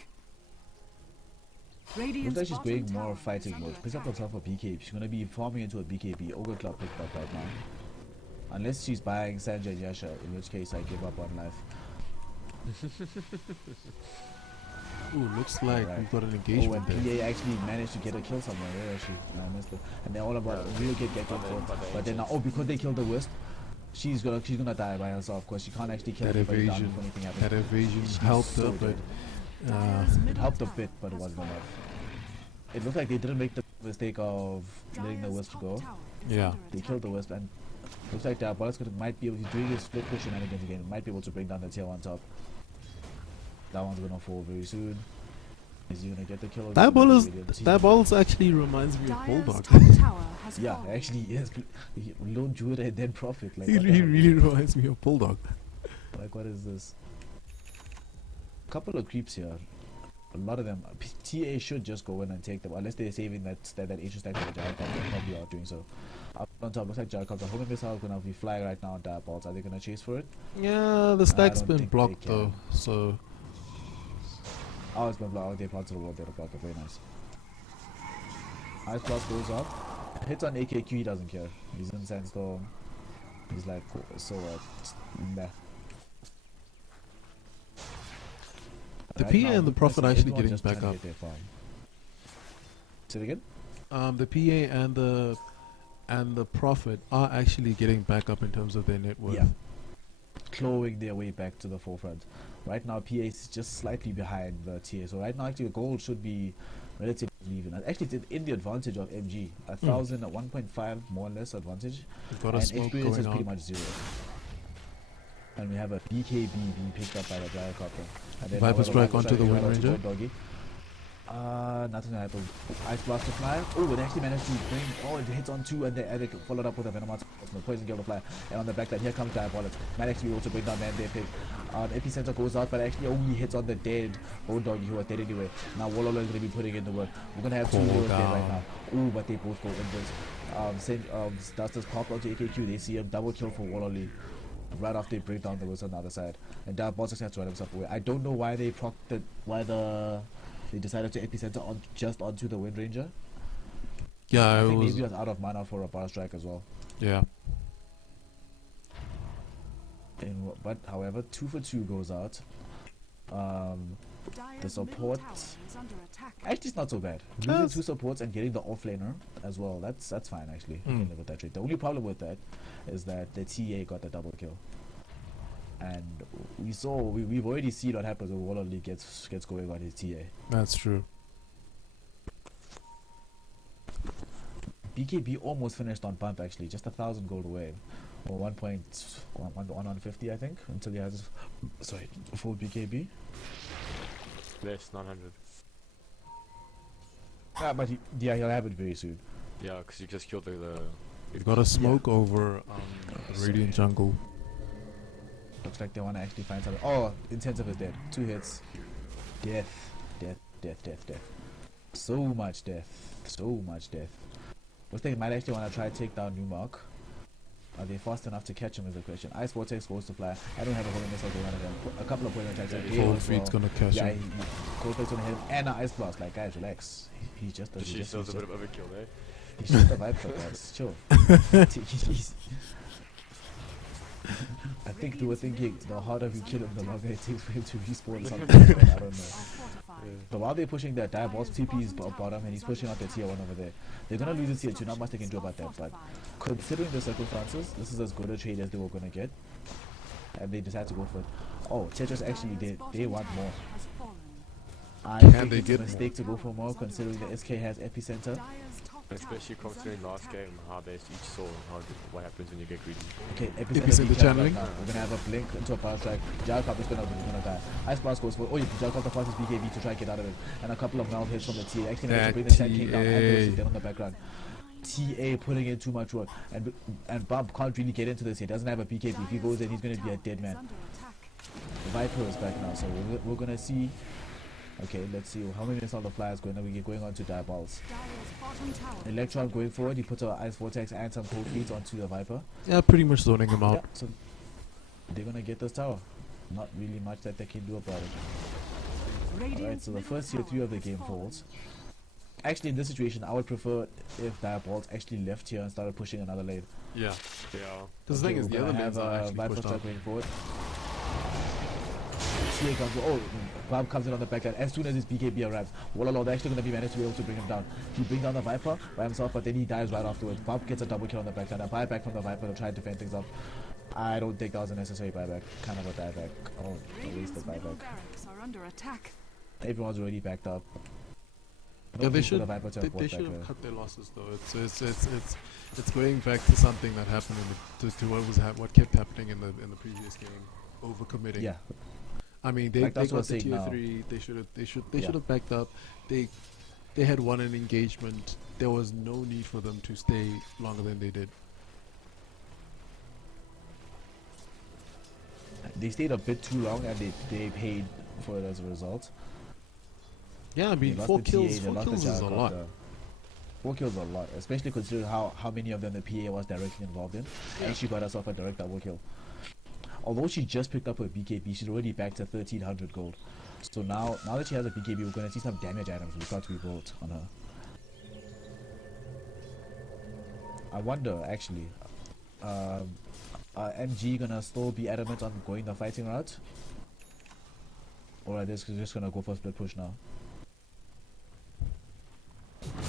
Looks like she's going more fighting mode. Picks up herself a BKB. She's gonna be farming into a BKB. Ogre Club picked up right now. Unless she's buying Sanjay and Yasha, in which case I give up on life. Ooh, looks like Right. we've got an Oh, engagement and there. PA actually managed to get a kill somewhere. Where is she? I missed it. And they're all about real get for. But then now, oh, because they killed the Wisp, she's gonna die by herself because she can't actually kill That anybody down evasion, before anything happens. that evasion She's helped so her, but dead. It helped a bit, but it wasn't enough. It looked like they didn't make the mistake of letting the Wisp go. yeah. They killed the Wisp, and looks like Diabolos might be able to doing his split push shenanigans again. Might be able to bring down the tail on top. That one's gonna fall very soon. Is he gonna get the kill? Diabolos actually reminds me of Bulldog. Yeah, actually, yes. Loan Judah and then profit. Like, He what the hell? really reminds me of Bulldog. Like, what is this? Couple of creeps here. A lot of them. TA should just go in and take them, unless they're saving that Ancient Stack for the Gyrocopter. They probably are doing so. Up on top, looks like Gyrocopter. Homing missile is gonna be flying right now on Diabolos. Are they gonna chase for it? Yeah, the stack's don't been think blocked they can. though, so Oh, it's been blocked. Oh, they planted the wall there to block it. Very nice. Ice Blast goes up. Hits on AKQ, he doesn't care. He's in Sandstorm. He's like, cool, so meh. the Right PA now, and the looks Prophet like are actually everyone's getting just back trying to up. get their farm. Say it again? The PA and the Prophet are actually getting back up in terms of their net worth. Yeah. Clawing their way back to the forefront. Right now, PA is just slightly behind the TA. So right now, actually, the gold should be relatively even. Actually, it's in the advantage of MG. 1,000 at 1.5 more or less advantage. We've got a And smoke experience is going pretty on. much 0. And we have a BKB being picked up by the Gyrocopter. And then Viper now strike Viper onto the right Wind onto Ranger. Doggy. Nothing gonna happen. Ice Blast to fly. Oh, it actually managed to bring. Oh, it hits on 2 and they followed up with a Venomon's Poison Gale to fly. And on the back line, here comes Diabolos. Might actually be able to bring down Man Bear Pig. Epicenter goes out, but actually only hits on the dead Bone Doggy who are dead anyway. Now Wallolo is gonna be putting in the work. We're gonna have 2 Cool heroes dead right down. now. Ooh, but they both go inwards. Dusters pop onto AKQ. They see him double kill for Wallolo. Right after they break down the woods on the other side, and Diabolos has to run himself away. I don't know why they they decided to epicenter on just onto the Wind Ranger. Yeah, I it think was. maybe it was out of mana for a power strike as well. Yeah. But however, 2 for 2 goes out. The support actually it's not so bad. Losing Yes. 2 supports and getting the offlaner as well. That's fine actually. You can live with that trade. The only problem with that is that the TA got the double kill. And we've already seen what happens when Waller League gets going on his TA. That's true. BKB almost finished on pump actually, just 1,000 gold away, or 1.150 I think, until he has full BKB. Less 900. But he'll have it very soon. Yeah, because you just killed the We've got a smoke over Radiant Jungle. Looks like they want to actually find something. Oh, Intensive is dead. 2 hits. Death. So much death. Looks like they might actually want to try to take down Newmark. Are they fast enough to catch him is the question. Ice Vortex goes to fly. I don't have a whole missile to one of them. A couple of poison attacks. Cold Feet's gonna catch yeah, him. Cold Feet's gonna hit him. And an Ice Blast. Like, guys, relax. He's just a... She feels a bit of overkill there. He's just a vibe shot, guys. Chill. I think they were thinking the harder we kill him, the longer it takes for him to respawn something. I don't know. But while they're pushing that, Diabol's TP is bottom and he's pushing out the tier 1 over there. They're gonna lose the tier 2, not much they can do about that. But considering the circumstances, this is as good a trade as they were gonna get. And they decided to go for it. Oh, Tetris actually, they want more. I think it's a mistake to go for more considering the SK has Epicenter. Especially considering last game how they each saw what happens when you get greedy. Okay, Epicenter channeling. Right, we're gonna have a blink into a power strike. Jalkop is gonna die. Ice Blast goes for Jalkop the fastest BKB to try and get out of it. And a couple of meld hits from the TA. Actually managed to bring the Sand King down and dead on the background. TA putting in too much work. And Bob can't really get into this. He doesn't have a BKB. If he goes in, he's gonna be a dead man. The Viper is back now, so we're gonna see. Okay, let's see how many minutes on the flyers going. We get going on to Diabols. Electron going forward. He puts an Ice Vortex and some Cold Feet onto the Viper. Yeah, pretty much zoning him out. Yeah, so they're gonna get this tower. Not really much that they can do about it. Alright, so the first tier 3 of the game falls. Actually, in this situation, I would prefer if Diabols actually left here and started pushing another lane. Yeah. Yeah. Because the thing is, the other lanes are actually Viper pushed start out. going forward. TA comes. Oh, Bob comes in on the backlane. As soon as his BKB arrives, Wallalo, they're actually going to be managed to be able to bring him down. He brings down the Viper by himself, but then he dies right afterwards. Bob gets a double kill on the backline. A buyback from the Viper to try and defend things up. I don't think that was a necessary buyback. Kind of a dieback. Oh, a wasted buyback. Everyone's already backed up. Yeah, they should. They should have cut their losses though. It's going back to something that happened to what kept happening in the previous game. Overcommitting. Yeah. I mean, they got the tier 3. They should have backed up. They had won an engagement. There was no need for them to stay longer than they did. They stayed a bit too long and they paid for it as a result. Yeah, I mean, 4 kills is a lot. 4 kills is a lot, especially considering how many of them the PA was directly involved in. Yeah. And she got herself a direct double kill. Although she just picked up her BKB, she's already back to 1300 gold. So now that she has a BKB, we're going to see some damage items we got to be built on her. I wonder, actually, MG gonna still be adamant on going the fighting route? Or are they just gonna go for split push now?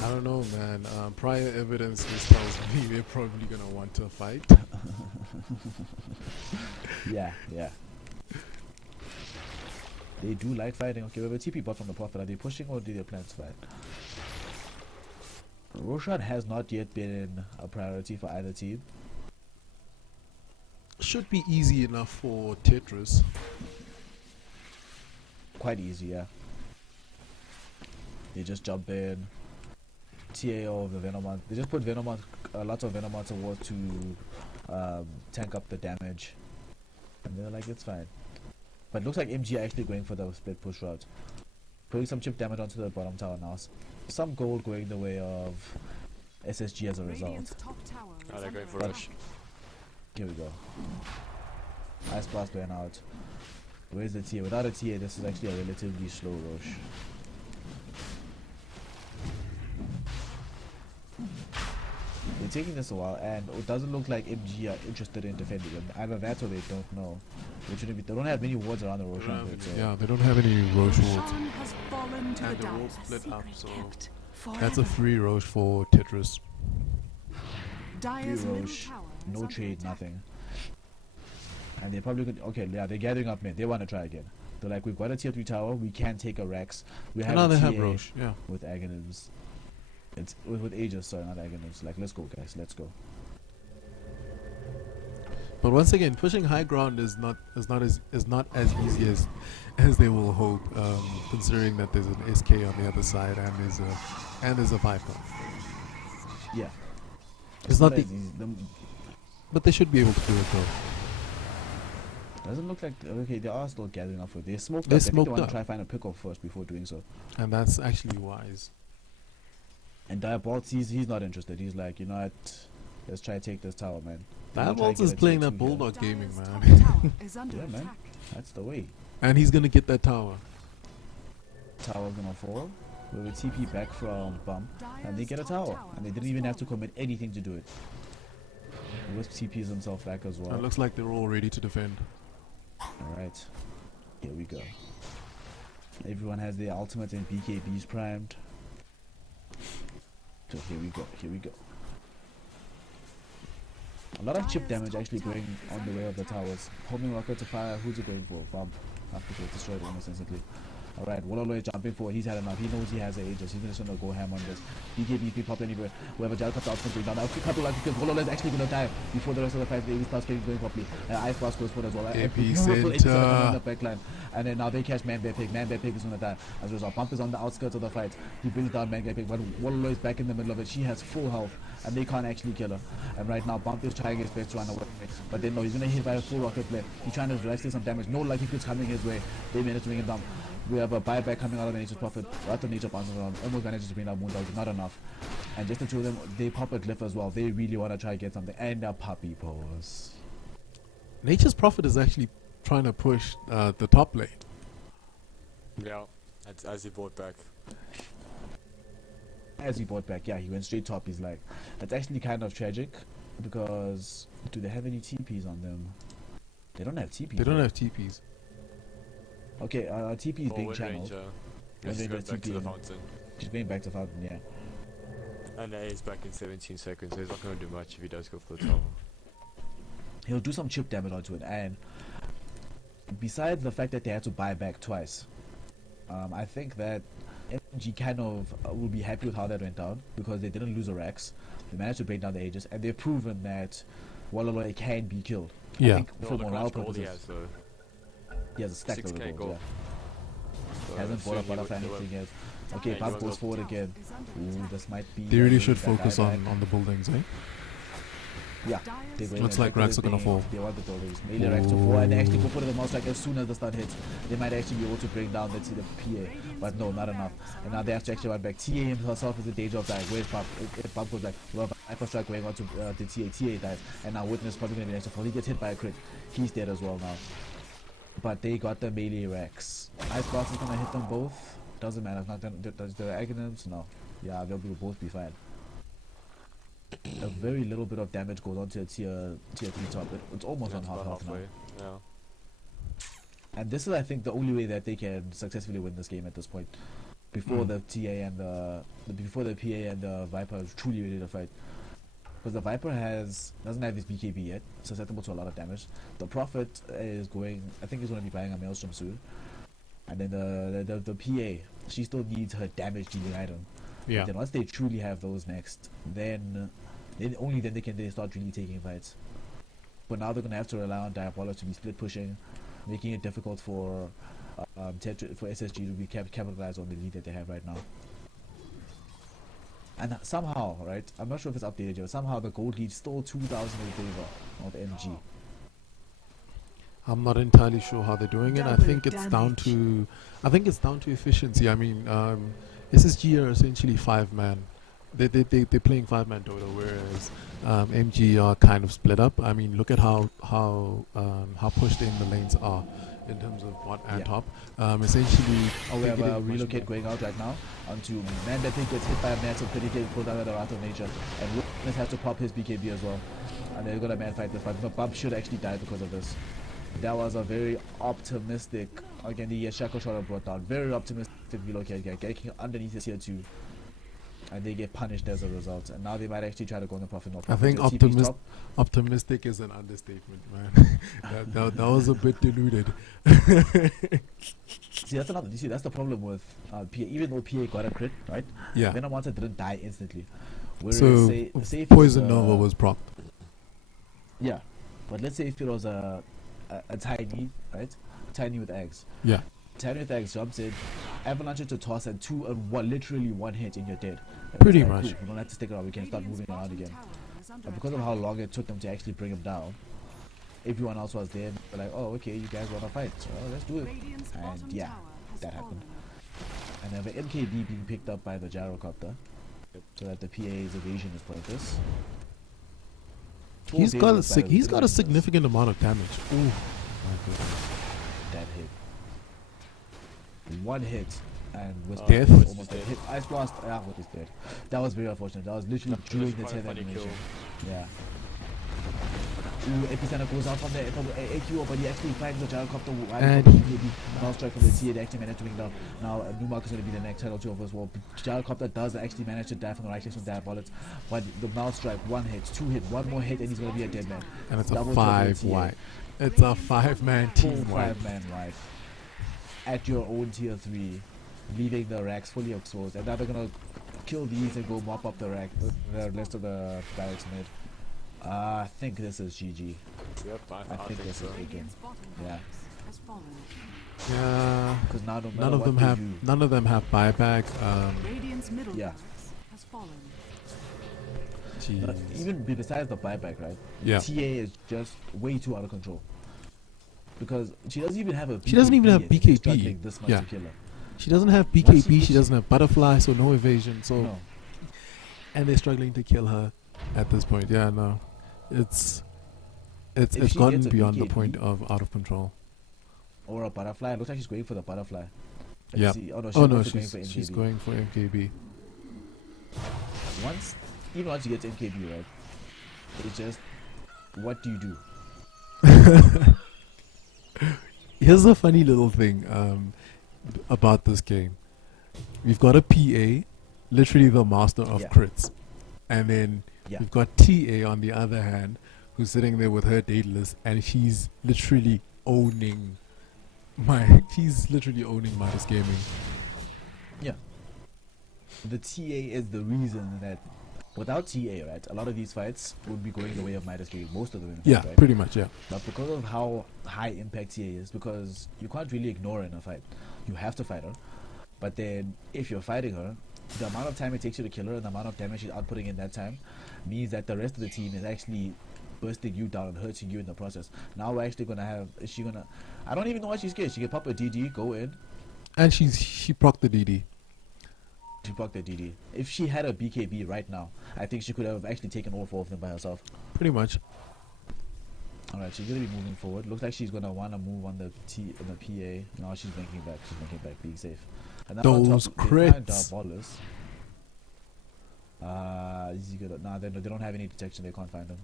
I don't know, man. Prior evidence just tells me they're probably gonna want to fight. Yeah. They do like fighting. Okay, we have a TP bot from the Prophet. Are they pushing or do they plan to fight? Roshan has not yet been a priority for either team. Should be easy enough for Tetris. Quite easy, yeah. They just jump in. TA of the Venomon. They just put Venomon, lots of Venomon towards to tank up the damage. And they're like, it's fine. But it looks like MG are actually going for the split push route. Putting some chip damage onto the bottom tower now. Some gold going the way of SSG as a result. Oh, they're going for rush. Here we go. Ice Blast going out. Where's the TA? Without a TA, this is actually a relatively slow rush. They're taking this a while, and it doesn't look like MG are interested in defending them. Either that or they don't know. They don't have many wards around the Roshan pit, so. Yeah, they don't have any Roche wards. And the wall split up, so that's a free Roche for Tetris. Free Roche, no trade, nothing. And they're probably going to, okay, yeah, they're gathering up men. They want to try again. They're like, we've got a tier 3 tower, we can take a Rex. We have a they TA have Roche, yeah. with Aghanims. It's with Aegis, sorry, not Aghanims. Like, let's go, guys, let's go. But once again, pushing high ground is not as easy as they will hope, considering that there's an SK on the other side and there's a Viper. Yeah. It's not the, but they should be able to do it though. Doesn't look like, okay, they are still gathering up for it. They smoked They up. I think smoked they want up. to try find a pick off first before doing so. And that's actually wise. And Diabolt, he's not interested. He's like, you know what, let's try to take this tower, man. Diabolds is playing that bulldog Dire's gaming, top man. tower is under Yeah, man. attack. That's the way. And he's gonna get that tower. Tower gonna fall. We will TP back from bump, and they get a tower. And they didn't even have to commit anything to do it. Wisp TPs himself back as well. It looks like they're all ready to defend. Alright. Here we go. Everyone has their ultimate and BKBs primed. So here we go. Here we go. A lot of chip damage actually going on the way of the towers. Homing rocket to fire. Who's it going for? Bump. Have to get destroyed almost instantly. Alright, Wololo is jumping forward. He's had enough. He knows he has Aegis. He's just gonna go ham on this. BKB pop anywhere. Whoever Jal comes out from going down. I'll cut like because Wololo is actually gonna die before the rest of the fight. The Aegis starts getting going properly. Ice Blast goes forward as well. Epicenter. On the backline. And then now they catch Man Bear Pig. Man Bear Pig is gonna die. As a result, Bump is on the outskirts of the fight. He brings down Man Bear Pig, but Wololo is back in the middle of it. She has full health, and they can't actually kill her. And right now, Bump is trying his best to run away. But then no, he's gonna hit by a full rocket flare. He's trying to rescue some damage. No lucky fits coming his way. They manage to bring him down. We have a buyback coming out of the Nature's Prophet. Right on Nature bounces around. Almost manages to bring out Moondog. Not enough. And just to show them, they pop a glyph as well. They really want to try and get something. And a puppy pose. Nature's Prophet is actually trying to push the top lane. Yeah, as he bought back. As he bought back, yeah, he went straight top. He's like, that's actually kind of tragic. Because, do they have any TPs on them? They don't have TPs. They don't have TPs. Okay, TP is being channeled. Let's Wind go Ranger back to the TP. fountain. She's going back to fountain, yeah. And A is back in 17 seconds, so he's not going to do much if he does go for the tower. He'll do some chip damage onto it, and besides the fact that they had to buy back twice, I think that MG kind of will be happy with how that went down because they didn't lose a Rex. They managed to break down the Aegis, and they've proven that Wololo can be killed. Yeah. I think No, for look how morale much gold he purposes, has though. he has a stack of 6k gold. gold. Yeah. Hasn't bought up butterfly anything yet. Okay, Yeah, Pump he goes won't forward again. Ooh, this might be. They really should that focus guy on back. the buildings, eh? Yeah. They went Looks in, like but racks are gonna fall. They want the buildings. Melee racks to fall, and they actually go for the mouse like as soon as the stun hits. They might actually be able to bring down the PA, but no, not enough. And now they have to actually run back. TA himself is in danger of dying. Where's Pump? If Pump goes back, well, Hyper Strike going on to the TA. TA dies, and now Witness probably going to be next to fall. He gets hit by a crit. He's dead as well now. But they got the melee racks. Ice Blast is going to hit them both. Doesn't matter. Not does the Aghanims? No. Yeah, they'll both be fine. A very little bit of damage goes on to a tier 3 top. It's almost Yeah, on it's half about health now. halfway. Yeah. And this is, I think, the only way that they can successfully win this game at this point. Before the TA and before the PA and the Viper is truly ready to fight. Because the Viper doesn't have his BKB yet, susceptible to a lot of damage. The Prophet is going, I think he's going to be buying a Maelstrom soon. And then the PA, she still needs her damage dealing item. Yeah. But then once they truly have those next, then only then they start really taking fights. But now they're gonna have to rely on Diabolic to be split pushing, making it difficult for SSG to be capitalize on the lead that they have right now. And somehow, right? I'm not sure if it's updated yet. But somehow the gold lead still 2,000 in favor of MG. I'm not entirely sure how they're doing it. I Double think it's down damage. to efficiency. I mean, SSG are essentially 5-man. They're playing 5-man Dota, whereas MG are kind of split up. I mean, look at how pushed in the lanes are in terms of bot and Yeah. top. Essentially, Oh, we they're have a getting much relocate more- going out right now onto Man that think gets hit by a massive predicate pulled out of the Wrath of Nature. And Witness has to pop his BKB as well. And they're gonna man fight this fight. But Bump should actually die because of this. That was a very optimistic, again, the Shackle Shot brought down. Very optimistic relocate guy, getting underneath his tier 2. And they get punished as a result. And now they might actually try to go on the Prophet. No, I think Prophet TP's top. optimistic is an understatement, man. that was a bit deluded. See, that's the problem with PA. Even though PA got a crit, right? Yeah. Venom Monster didn't die instantly. Whereas So say if it Poison was, Nova was propped. Yeah, but let's say if it was a tiny, right? Tiny with eggs. Yeah. Tiny with eggs jumps in, avalanche to toss, and literally one hit and you're dead. And Pretty it's like, much. cool, we don't have to stick around. We can start Radiant's moving around bottom again. tower is under But because of attack. how long it took them to actually bring him down, everyone else was there. They're like, oh, okay, you guys want to fight? So let's do it. Radiant's And bottom yeah, tower has that happened. fallen. And then the MKB being picked up by the gyrocopter, so that the PA's evasion is pointless. Full He's days got a worth battle, he's 30 got a minutes. significant amount of damage. Ooh, my goodness. That hit. One hit and was Death? almost dead. Hit Ice Blast. What is dead? That was very unfortunate. That was literally during the 10 animation. Yeah. Ooh, Epicenter goes out from the AQ, but he actually finds the gyrocopter. And Now strike from the TA, they actually managed to bring down. Now, Numark is going to be the next title 2 of us. Well, gyrocopter does actually manage to die from the right click from Diabolics, but the mouse strike, 1 hit, 2 hit, 1 more hit, and he's going to be a dead man. and it's a Double 5 triple wide. It's a 5-man Full team wide. 5-man wide. At your own tier 3, leaving the racks fully exposed, and now they're going to kill these and go mop up the rack, the rest of the barracks mid. I think this is GG. Yep, I think think this so. is big game. Yeah. Yeah. Because now no None matter of what them they have do, none of them have buyback. yeah. Jeez. Even besides the buyback, right? Yeah. TA is just way too out of control. Because she doesn't even have a BKB. She doesn't even have and they're BKB. struggling this much Yeah. to kill her. She doesn't have Once BKB. she- She doesn't have butterfly, so no evasion. So No. and they're struggling to kill her at this point. Yeah, no, it's If it's she gotten gets a beyond the BKB point of out of control. Or a butterfly. It looks like she's going for the butterfly. Let's Yeah. see. Oh no, Oh no, also she's going for MKB. Even once she gets MKB, right? It's just, what do you do? Here's a funny little thing about this game. We've got a PA, literally the master of Yeah. crits, and then Yeah. we've got TA on the other hand, who's sitting there with her Daedalus, and she's literally owning Midas Gaming. The TA is the reason that without TA, right, a lot of these fights would be going the way of Midas Gaming. Most of them, in fact, Yeah, right? pretty much. Yeah. But because of how high impact TA is, because you can't really ignore her in a fight. You have to fight her. But then, if you're fighting her, the amount of time it takes you to kill her and the amount of damage she's outputting in that time means that the rest of the team is actually bursting you down and hurting you in the process. Now we're actually going to have... Is she going to... I don't even know what she's getting. She can pop a DD, go in. And she procced the DD. She proc the DD. If she had a BKB right now, I think she could have actually taken all 4 of them by herself. Pretty much. Alright, she's gonna be moving forward. Looks like she's gonna wanna move on the PA. Now she's making back. She's making back, being safe. And now on Those top, they find crits. Diabolus. Is he gonna? Nah, they don't have any detection. They can't find him.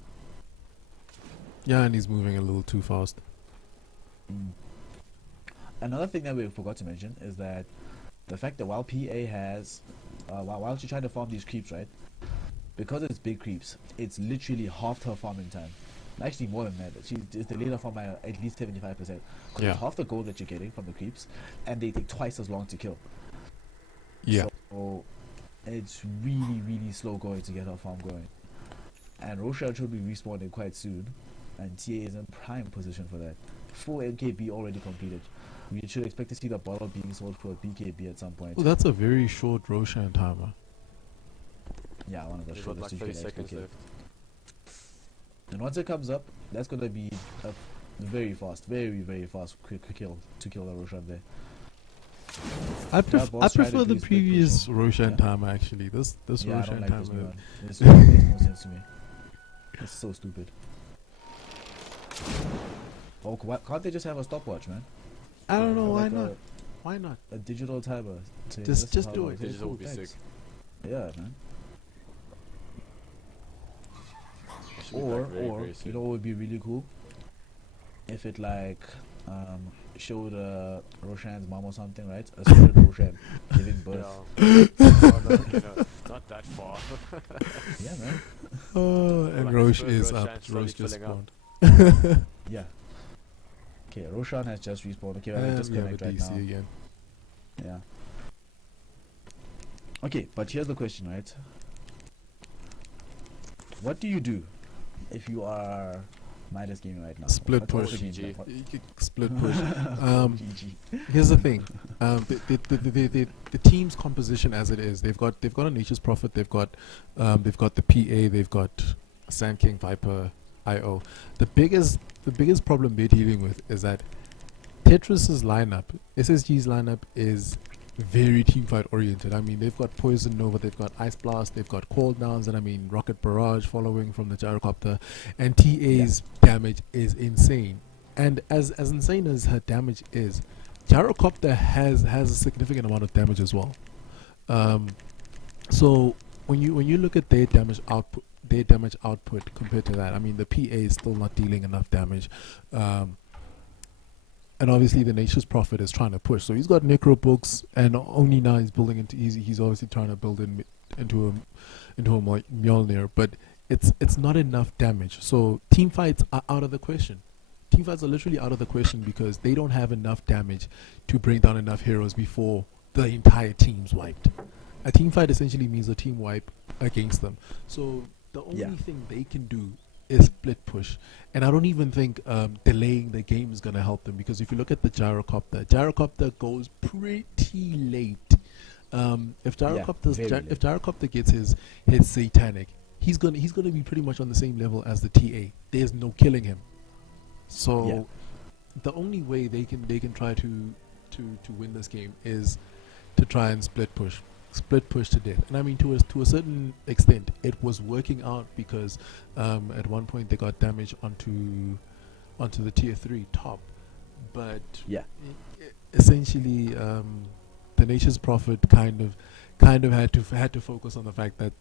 Yeah, and he's moving a little too fast. Another thing that we forgot to mention is that the fact that while PA has, while she's trying to farm these creeps, right? Because it's big creeps, it's literally half her farming time. Actually, more than that. It's delayed her farm by at least 75%. Because Yeah. it's half the gold that you're getting from the creeps, and they take twice as long to kill. Yeah. So it's really, really slow going to get her farm going. And Roshan should be respawning quite soon, and TA is in prime position for that. Full MKB already completed. We should expect to see the bottle being sold for a BKB at some point. Well, that's a very short Roshan timer. Yeah, one of the We've got shortest like you 30 can actually seconds kill. left. And once it comes up, that's gonna be a very fast, very fast quick kill to kill the Roshan there. I boss tried to prefer do the his big previous push-up. Roshan Yeah. timer actually. This Yeah, I Roshan don't like this new timer. one. This one makes no sense to me. It's so stupid. Oh, can't they just have a stopwatch, man? I don't know Or why like not. Why not? A digital timer. saying Just- this is just how do long it. takes. Digital would be Thanks. sick. Yeah, man. It should be Or back very, very you soon. know what would be really cool? If it like showed Roshan's mom or something, right? A spirit Roshan giving birth. Yeah. Oh, no, you know, not that far. Yeah, man. Oh, and Like Rosh first is Roshan up. slowly Rosh just filling up. spawned. Yeah. Okay, Roshan has just respawned. Okay, I'll And just we have a connect right DC now. again. Yeah. Okay, but here's the question, right? What do you do if you are Midas Gaming right now? Split What's the push. game GG. plan? What- You could split push. GG. Here's the thing. The team's composition as it is, they've got a Nature's Prophet, they've got the PA, they've got Sand King, Viper, IO. The biggest problem they're dealing with is that Tetris's lineup, SSG's lineup is very team fight oriented. I mean, they've got Poison Nova, they've got Ice Blast, they've got Cold Downs, and I mean Rocket Barrage following from the Gyrocopter, and TA's damage is insane. And as insane as her damage is, Gyrocopter has a significant amount of damage as well. So when you look at their damage output compared to that, I mean the PA is still not dealing enough damage. And obviously the Nature's Prophet is trying to push. So he's got Necro Books, and only now he's building into he's obviously trying to build into a Mjolnir, but it's not enough damage. So team fights are out of the question. Team fights are literally out of the question because they don't have enough damage to bring down enough heroes before the entire team's wiped. A team fight essentially means a team wipe against them. So the only thing they can do is split push, and I don't even think delaying the game is going to help them, because if you look at the Gyrocopter goes pretty late. If Gyrocopter gets his Satanic, he's gonna be pretty much on the same level as the TA. There's no killing him. So the only way they can try to win this game is to try and split push to death. And I mean, to a certain extent it was working out, because at one point they got damage onto the tier 3 top, but essentially the Nature's Prophet kind of had to focus on the fact that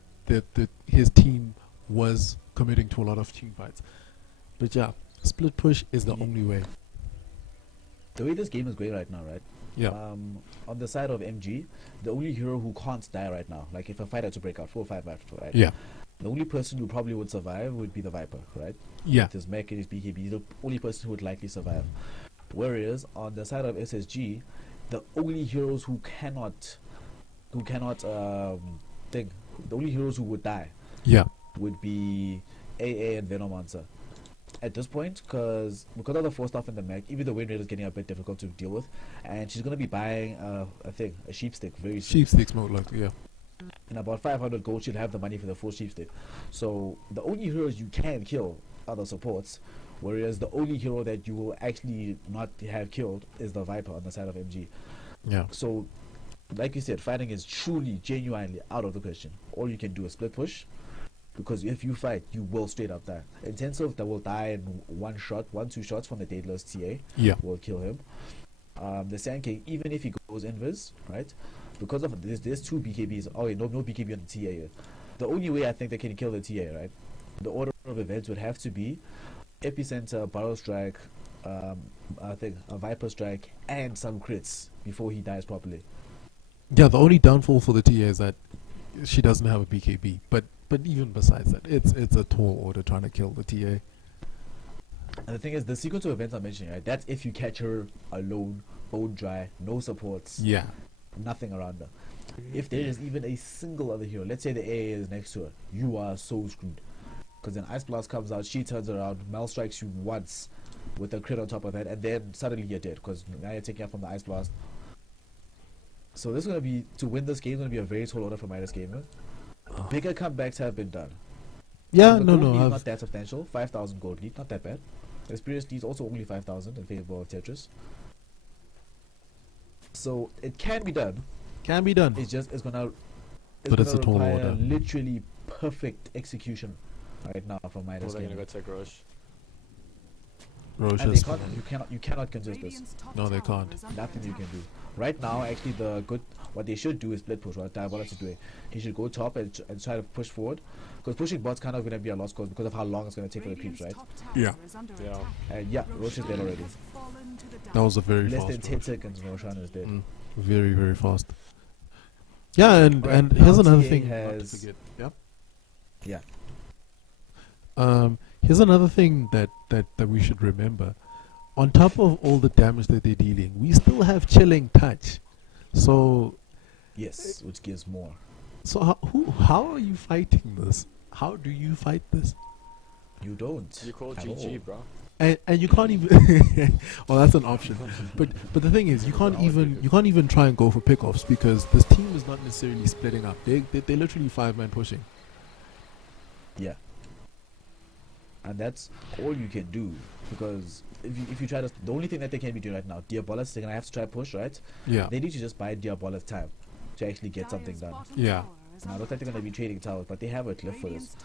his team was committing to a lot of team fights. But yeah, split push is the only way. The way this game is going right now, right? Yeah. On the side of MG, the only hero who can't die right now, like if a fight had to break out 4 or 5 after, right? Yeah. The only person who probably would survive would be the Viper, right? Yeah. With his mech and his BKB, the only person who would likely survive. Whereas on the side of SSG, the only heroes who cannot the only heroes who would die would be AA and Venomancer. At this point, because of the 4 stuff in the mech, even the win rate is getting a bit difficult to deal with, and she's going to be buying a sheep stick very soon. Sheep sticks more like, yeah. In about 500 gold, she'll have the money for the full sheep stick. So the only heroes you can kill are the supports, whereas the only hero that you will actually not have killed is the Viper on the side of MG. Yeah. So, like you said, fighting is truly, genuinely out of the question. All you can do is split push, because if you fight, you will straight up die. Intensive that will die in 1-2 shots from the Daedalus TA will kill him. The Sand King, even if he goes invis, right? Because of this, there's 2 BKBs. Oh, no BKB on the TA yet. The only way I think they can kill the TA, right? The order of events would have to be Epicenter, Barrel Strike, I think a Viper Strike, and some crits before he dies properly. Yeah, the only downfall for the TA is that she doesn't have a BKB, but even besides that, it's a tall order trying to kill the TA. And the thing is, the sequence of events I'm mentioning, right? That's if you catch her alone, bone dry, no supports, nothing around her. If there is even a single other hero, let's say the AA is next to her, you are so screwed. Because then Ice Blast comes out, she turns around, Mel strikes you once with a crit on top of that, and then suddenly you're dead, because now you're taking out from the Ice Blast. So this is going to be, to win this game, is going to be a very tall order for Midas Gamer. Bigger comebacks have been done. Yeah, the gold no. lead not that substantial. 5,000 gold lead, not that bad. Experience lead is also only 5,000 in favor of Tetris. So it can be done. Can be done. It's just it's gonna a tall order. Literally perfect execution right now from Midas They're Gamer. gonna go take Roche. Roche And is you cannot contest this. No, they can't. Nothing you can do. Right now, actually, what they should do is split push. What Diabolos is doing, he should go top and try to push forward, because pushing bot's kind of going to be a lost cause because of how long it's going to take for the creeps, right? Yeah. And Roche is dead already. That was a very Less fast than 10 Roche. seconds, Roshan is dead. Very, very fast. Yeah, and Right, here's now another TA thing. has- Not to forget. Yeah. Yeah. Here's another thing that we should remember. On top of all the damage that they're dealing, we still have Chilling Touch. So Yes, which gives more. So how are you fighting this? How do you fight this? You don't. You call at GG, all. bro. And you can't even. Well, that's an option. But the thing is, you can't even try and go for pickoffs, because this team is not necessarily splitting up. They're literally 5-man pushing. Yeah. And that's all you can do because if you try to, the only thing that they can be doing right now, Diabolus, they're gonna have to try push, right? Yeah. They need to just buy Diabolus time to actually get something done. Yeah. Now, I don't think they're gonna be trading towers, but they have a cliff for this.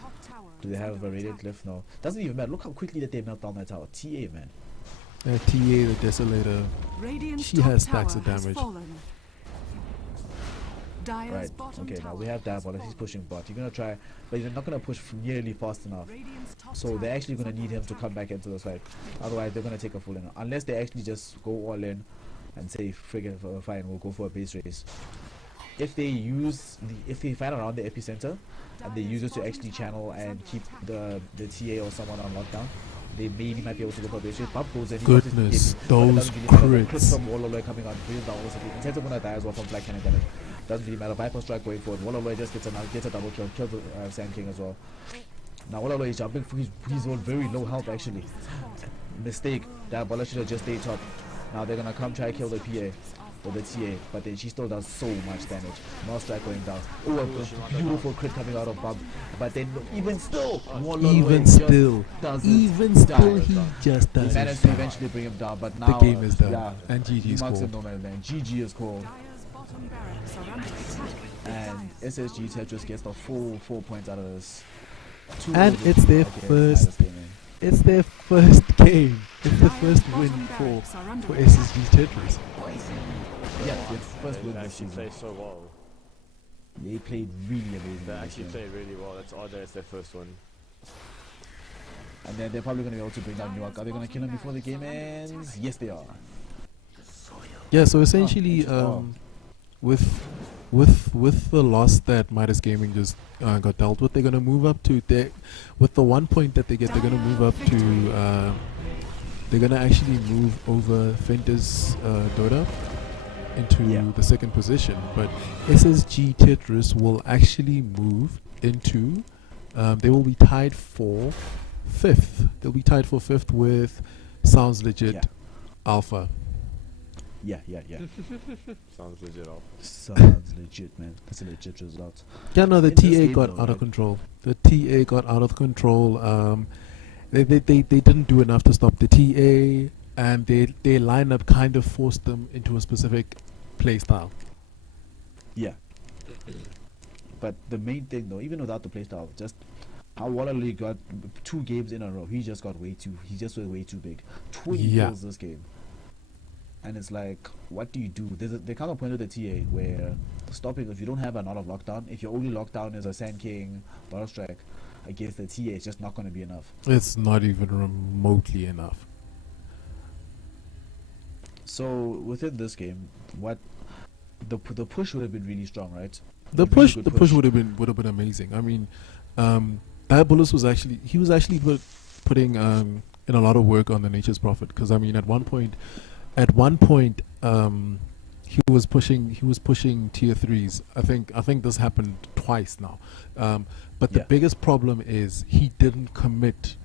Do they have a radiant cliff? No. Doesn't even matter. Look how quickly that they melt down that tower. TA, man. TA, the Desolator, she has stacks of damage. Right. Okay, now we have Diabolus. He's pushing bot. You're gonna try, but you're not gonna push nearly fast enough. So they're actually gonna need him to come back into the fight. Otherwise, they're gonna take a full in. Unless they actually just go all in and say, friggin' fine, we'll go for a base race. If they find around the epicenter and they use it to actually channel and keep the TA or someone on lockdown, they maybe might be able to go for a base race. Bump goes in. Goodness, those crits. From Wololo coming on, brings down also. Intento gonna die as well from Black Cannon damage. Doesn't really matter. Viper strike going forward. Wololo just gets a double kill. Kills the Sand King as well. Now Wololo is jumping. He's on very low health actually. Mistake. Diabola should have just stayed top. Now they're gonna come try kill the PA or the TA, but then she still does so much damage. Mouse strike going down. Oh, a beautiful crit coming out of Bump. But then even still, he just He does managed to eventually bring him down, but now the game is done. Yeah, And GG is marks called. him no man's land. GG is called. And SSG Tetris gets the full 4 points out of this. And it's their first It's their first game. It's the first win for SSG Tetris. Yeah, their first They win this actually season. play so well. They played really amazing. They this actually game. play really well. That's odd that it's their first one. And then they're probably going to be able to bring down Newark. Are they going to kill him before the game ends? Yes, they are. Yeah, so essentially, with the loss that Midas Gaming just got dealt with, they're gonna move up to with the 1 point that they get, they're gonna move up to they're gonna actually move over Fenter's Dota into the second position, but SSG Tetris will actually move into they will be tied for fifth. They'll be tied for fifth with Sounds Legit Alpha. Yeah. Sounds legit off. Sounds legit, man. That's a legit result. Yeah, no, the In this TA game got though, out of right? control. The TA got out of control. They didn't do enough to stop the TA, and their lineup kind of forced them into a specific play style. Yeah. But the main thing, though, even without the playstyle, just how Wallaly got 2 games in a row. He just went way too big. 20 kills this game. And it's like, what do you do? They kind of point to the TA where stopping, if you don't have a lot of lockdown, if your only lockdown is a Sand King, Battle Strike against the TA, it's just not going to be enough. It's not even remotely enough. So within this game, what the push would have been really strong, right? The Really push good would have been amazing. I mean, Diabolus was actually putting in a lot of work on the Nature's Prophet, because I mean at one point he was pushing tier 3s. I think this happened twice now. But the biggest problem is he didn't commit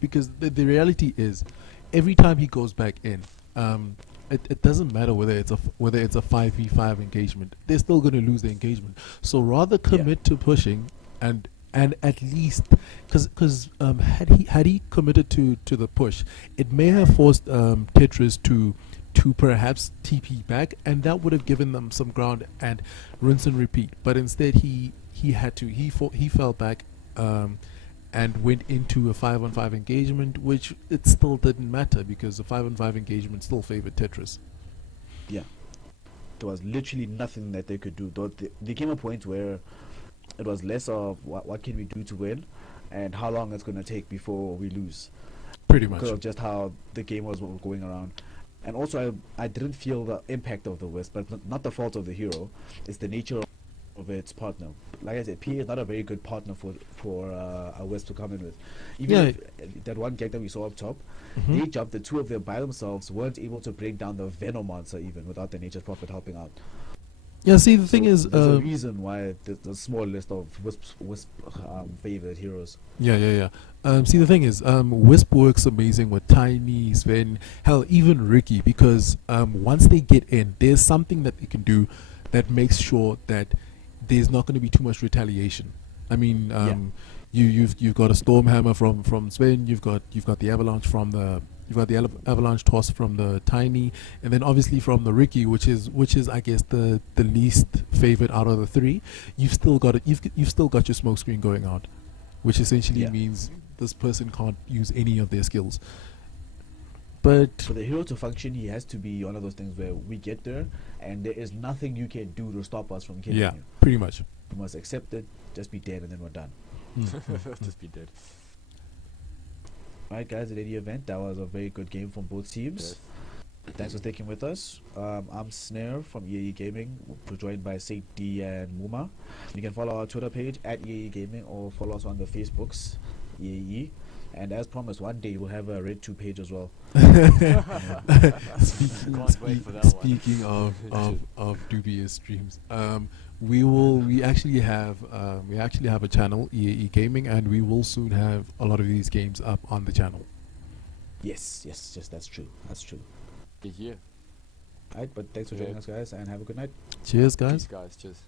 because the reality is every time he goes back in, it doesn't matter whether it's a 5v5 engagement, they're still going to lose the engagement. So rather commit to pushing and at least because had he committed to the push, it may have forced Tetris to perhaps TP back, and that would have given them some ground and rinse and repeat. But instead he fell back and went into a 5-on-5 engagement, which it still didn't matter because the 5-on-5 engagement still favored Tetris. Yeah, there was literally nothing that they could do. There came a point where it was less of what can we do to win and how long it's going to take before we lose. Pretty much. Because of just how the game was going around. And also I didn't feel the impact of the Wisp, but not the fault of the hero. It's the nature of its partner. Like I said, PA is not a very good partner for a Wisp to come in with. Even if that one gang that we saw up top, they jumped, the 2 of them by themselves weren't able to bring down the Venom monster even without the Nature's Prophet helping out. Yeah, see, the thing is, there's a reason why there's a small list of Wisp favorite heroes. Yeah. See, the thing is, Wisp works amazing with Tiny, Sven, hell, even Ricky, because once they get in, there's something that they can do that makes sure that there's not going to be too much retaliation. I mean, You've got a Stormhammer from Sven. You've got the Avalanche from the Avalanche toss from the Tiny, and then obviously from the Ricky, which is I guess the least favorite out of the three. You've still got your smoke screen going out, which essentially means this person can't use any of their skills. But for the hero to function, he has to be one of those things where we get there, and there is nothing you can do to stop us from killing you. Pretty much. You must accept it, just be dead, and then we're done. Just be dead. Alright, guys, at any event, that was a very good game from both teams. Thanks for sticking with us. I'm Snare from EAE Gaming, joined by Saint D and Mooma. You can follow our Twitter page at EAE Gaming or follow us on the Facebooks, EAE. And as promised, one day we'll have a Red 2 page as well. Speaking of dubious streams, we actually have a channel, EAE Gaming, and we will soon have a lot of these games up on the channel. Yes, that's true. Yeah. Alright, but thanks for joining us, guys, and have a good night. Cheers, guys. Peace, guys. Cheers.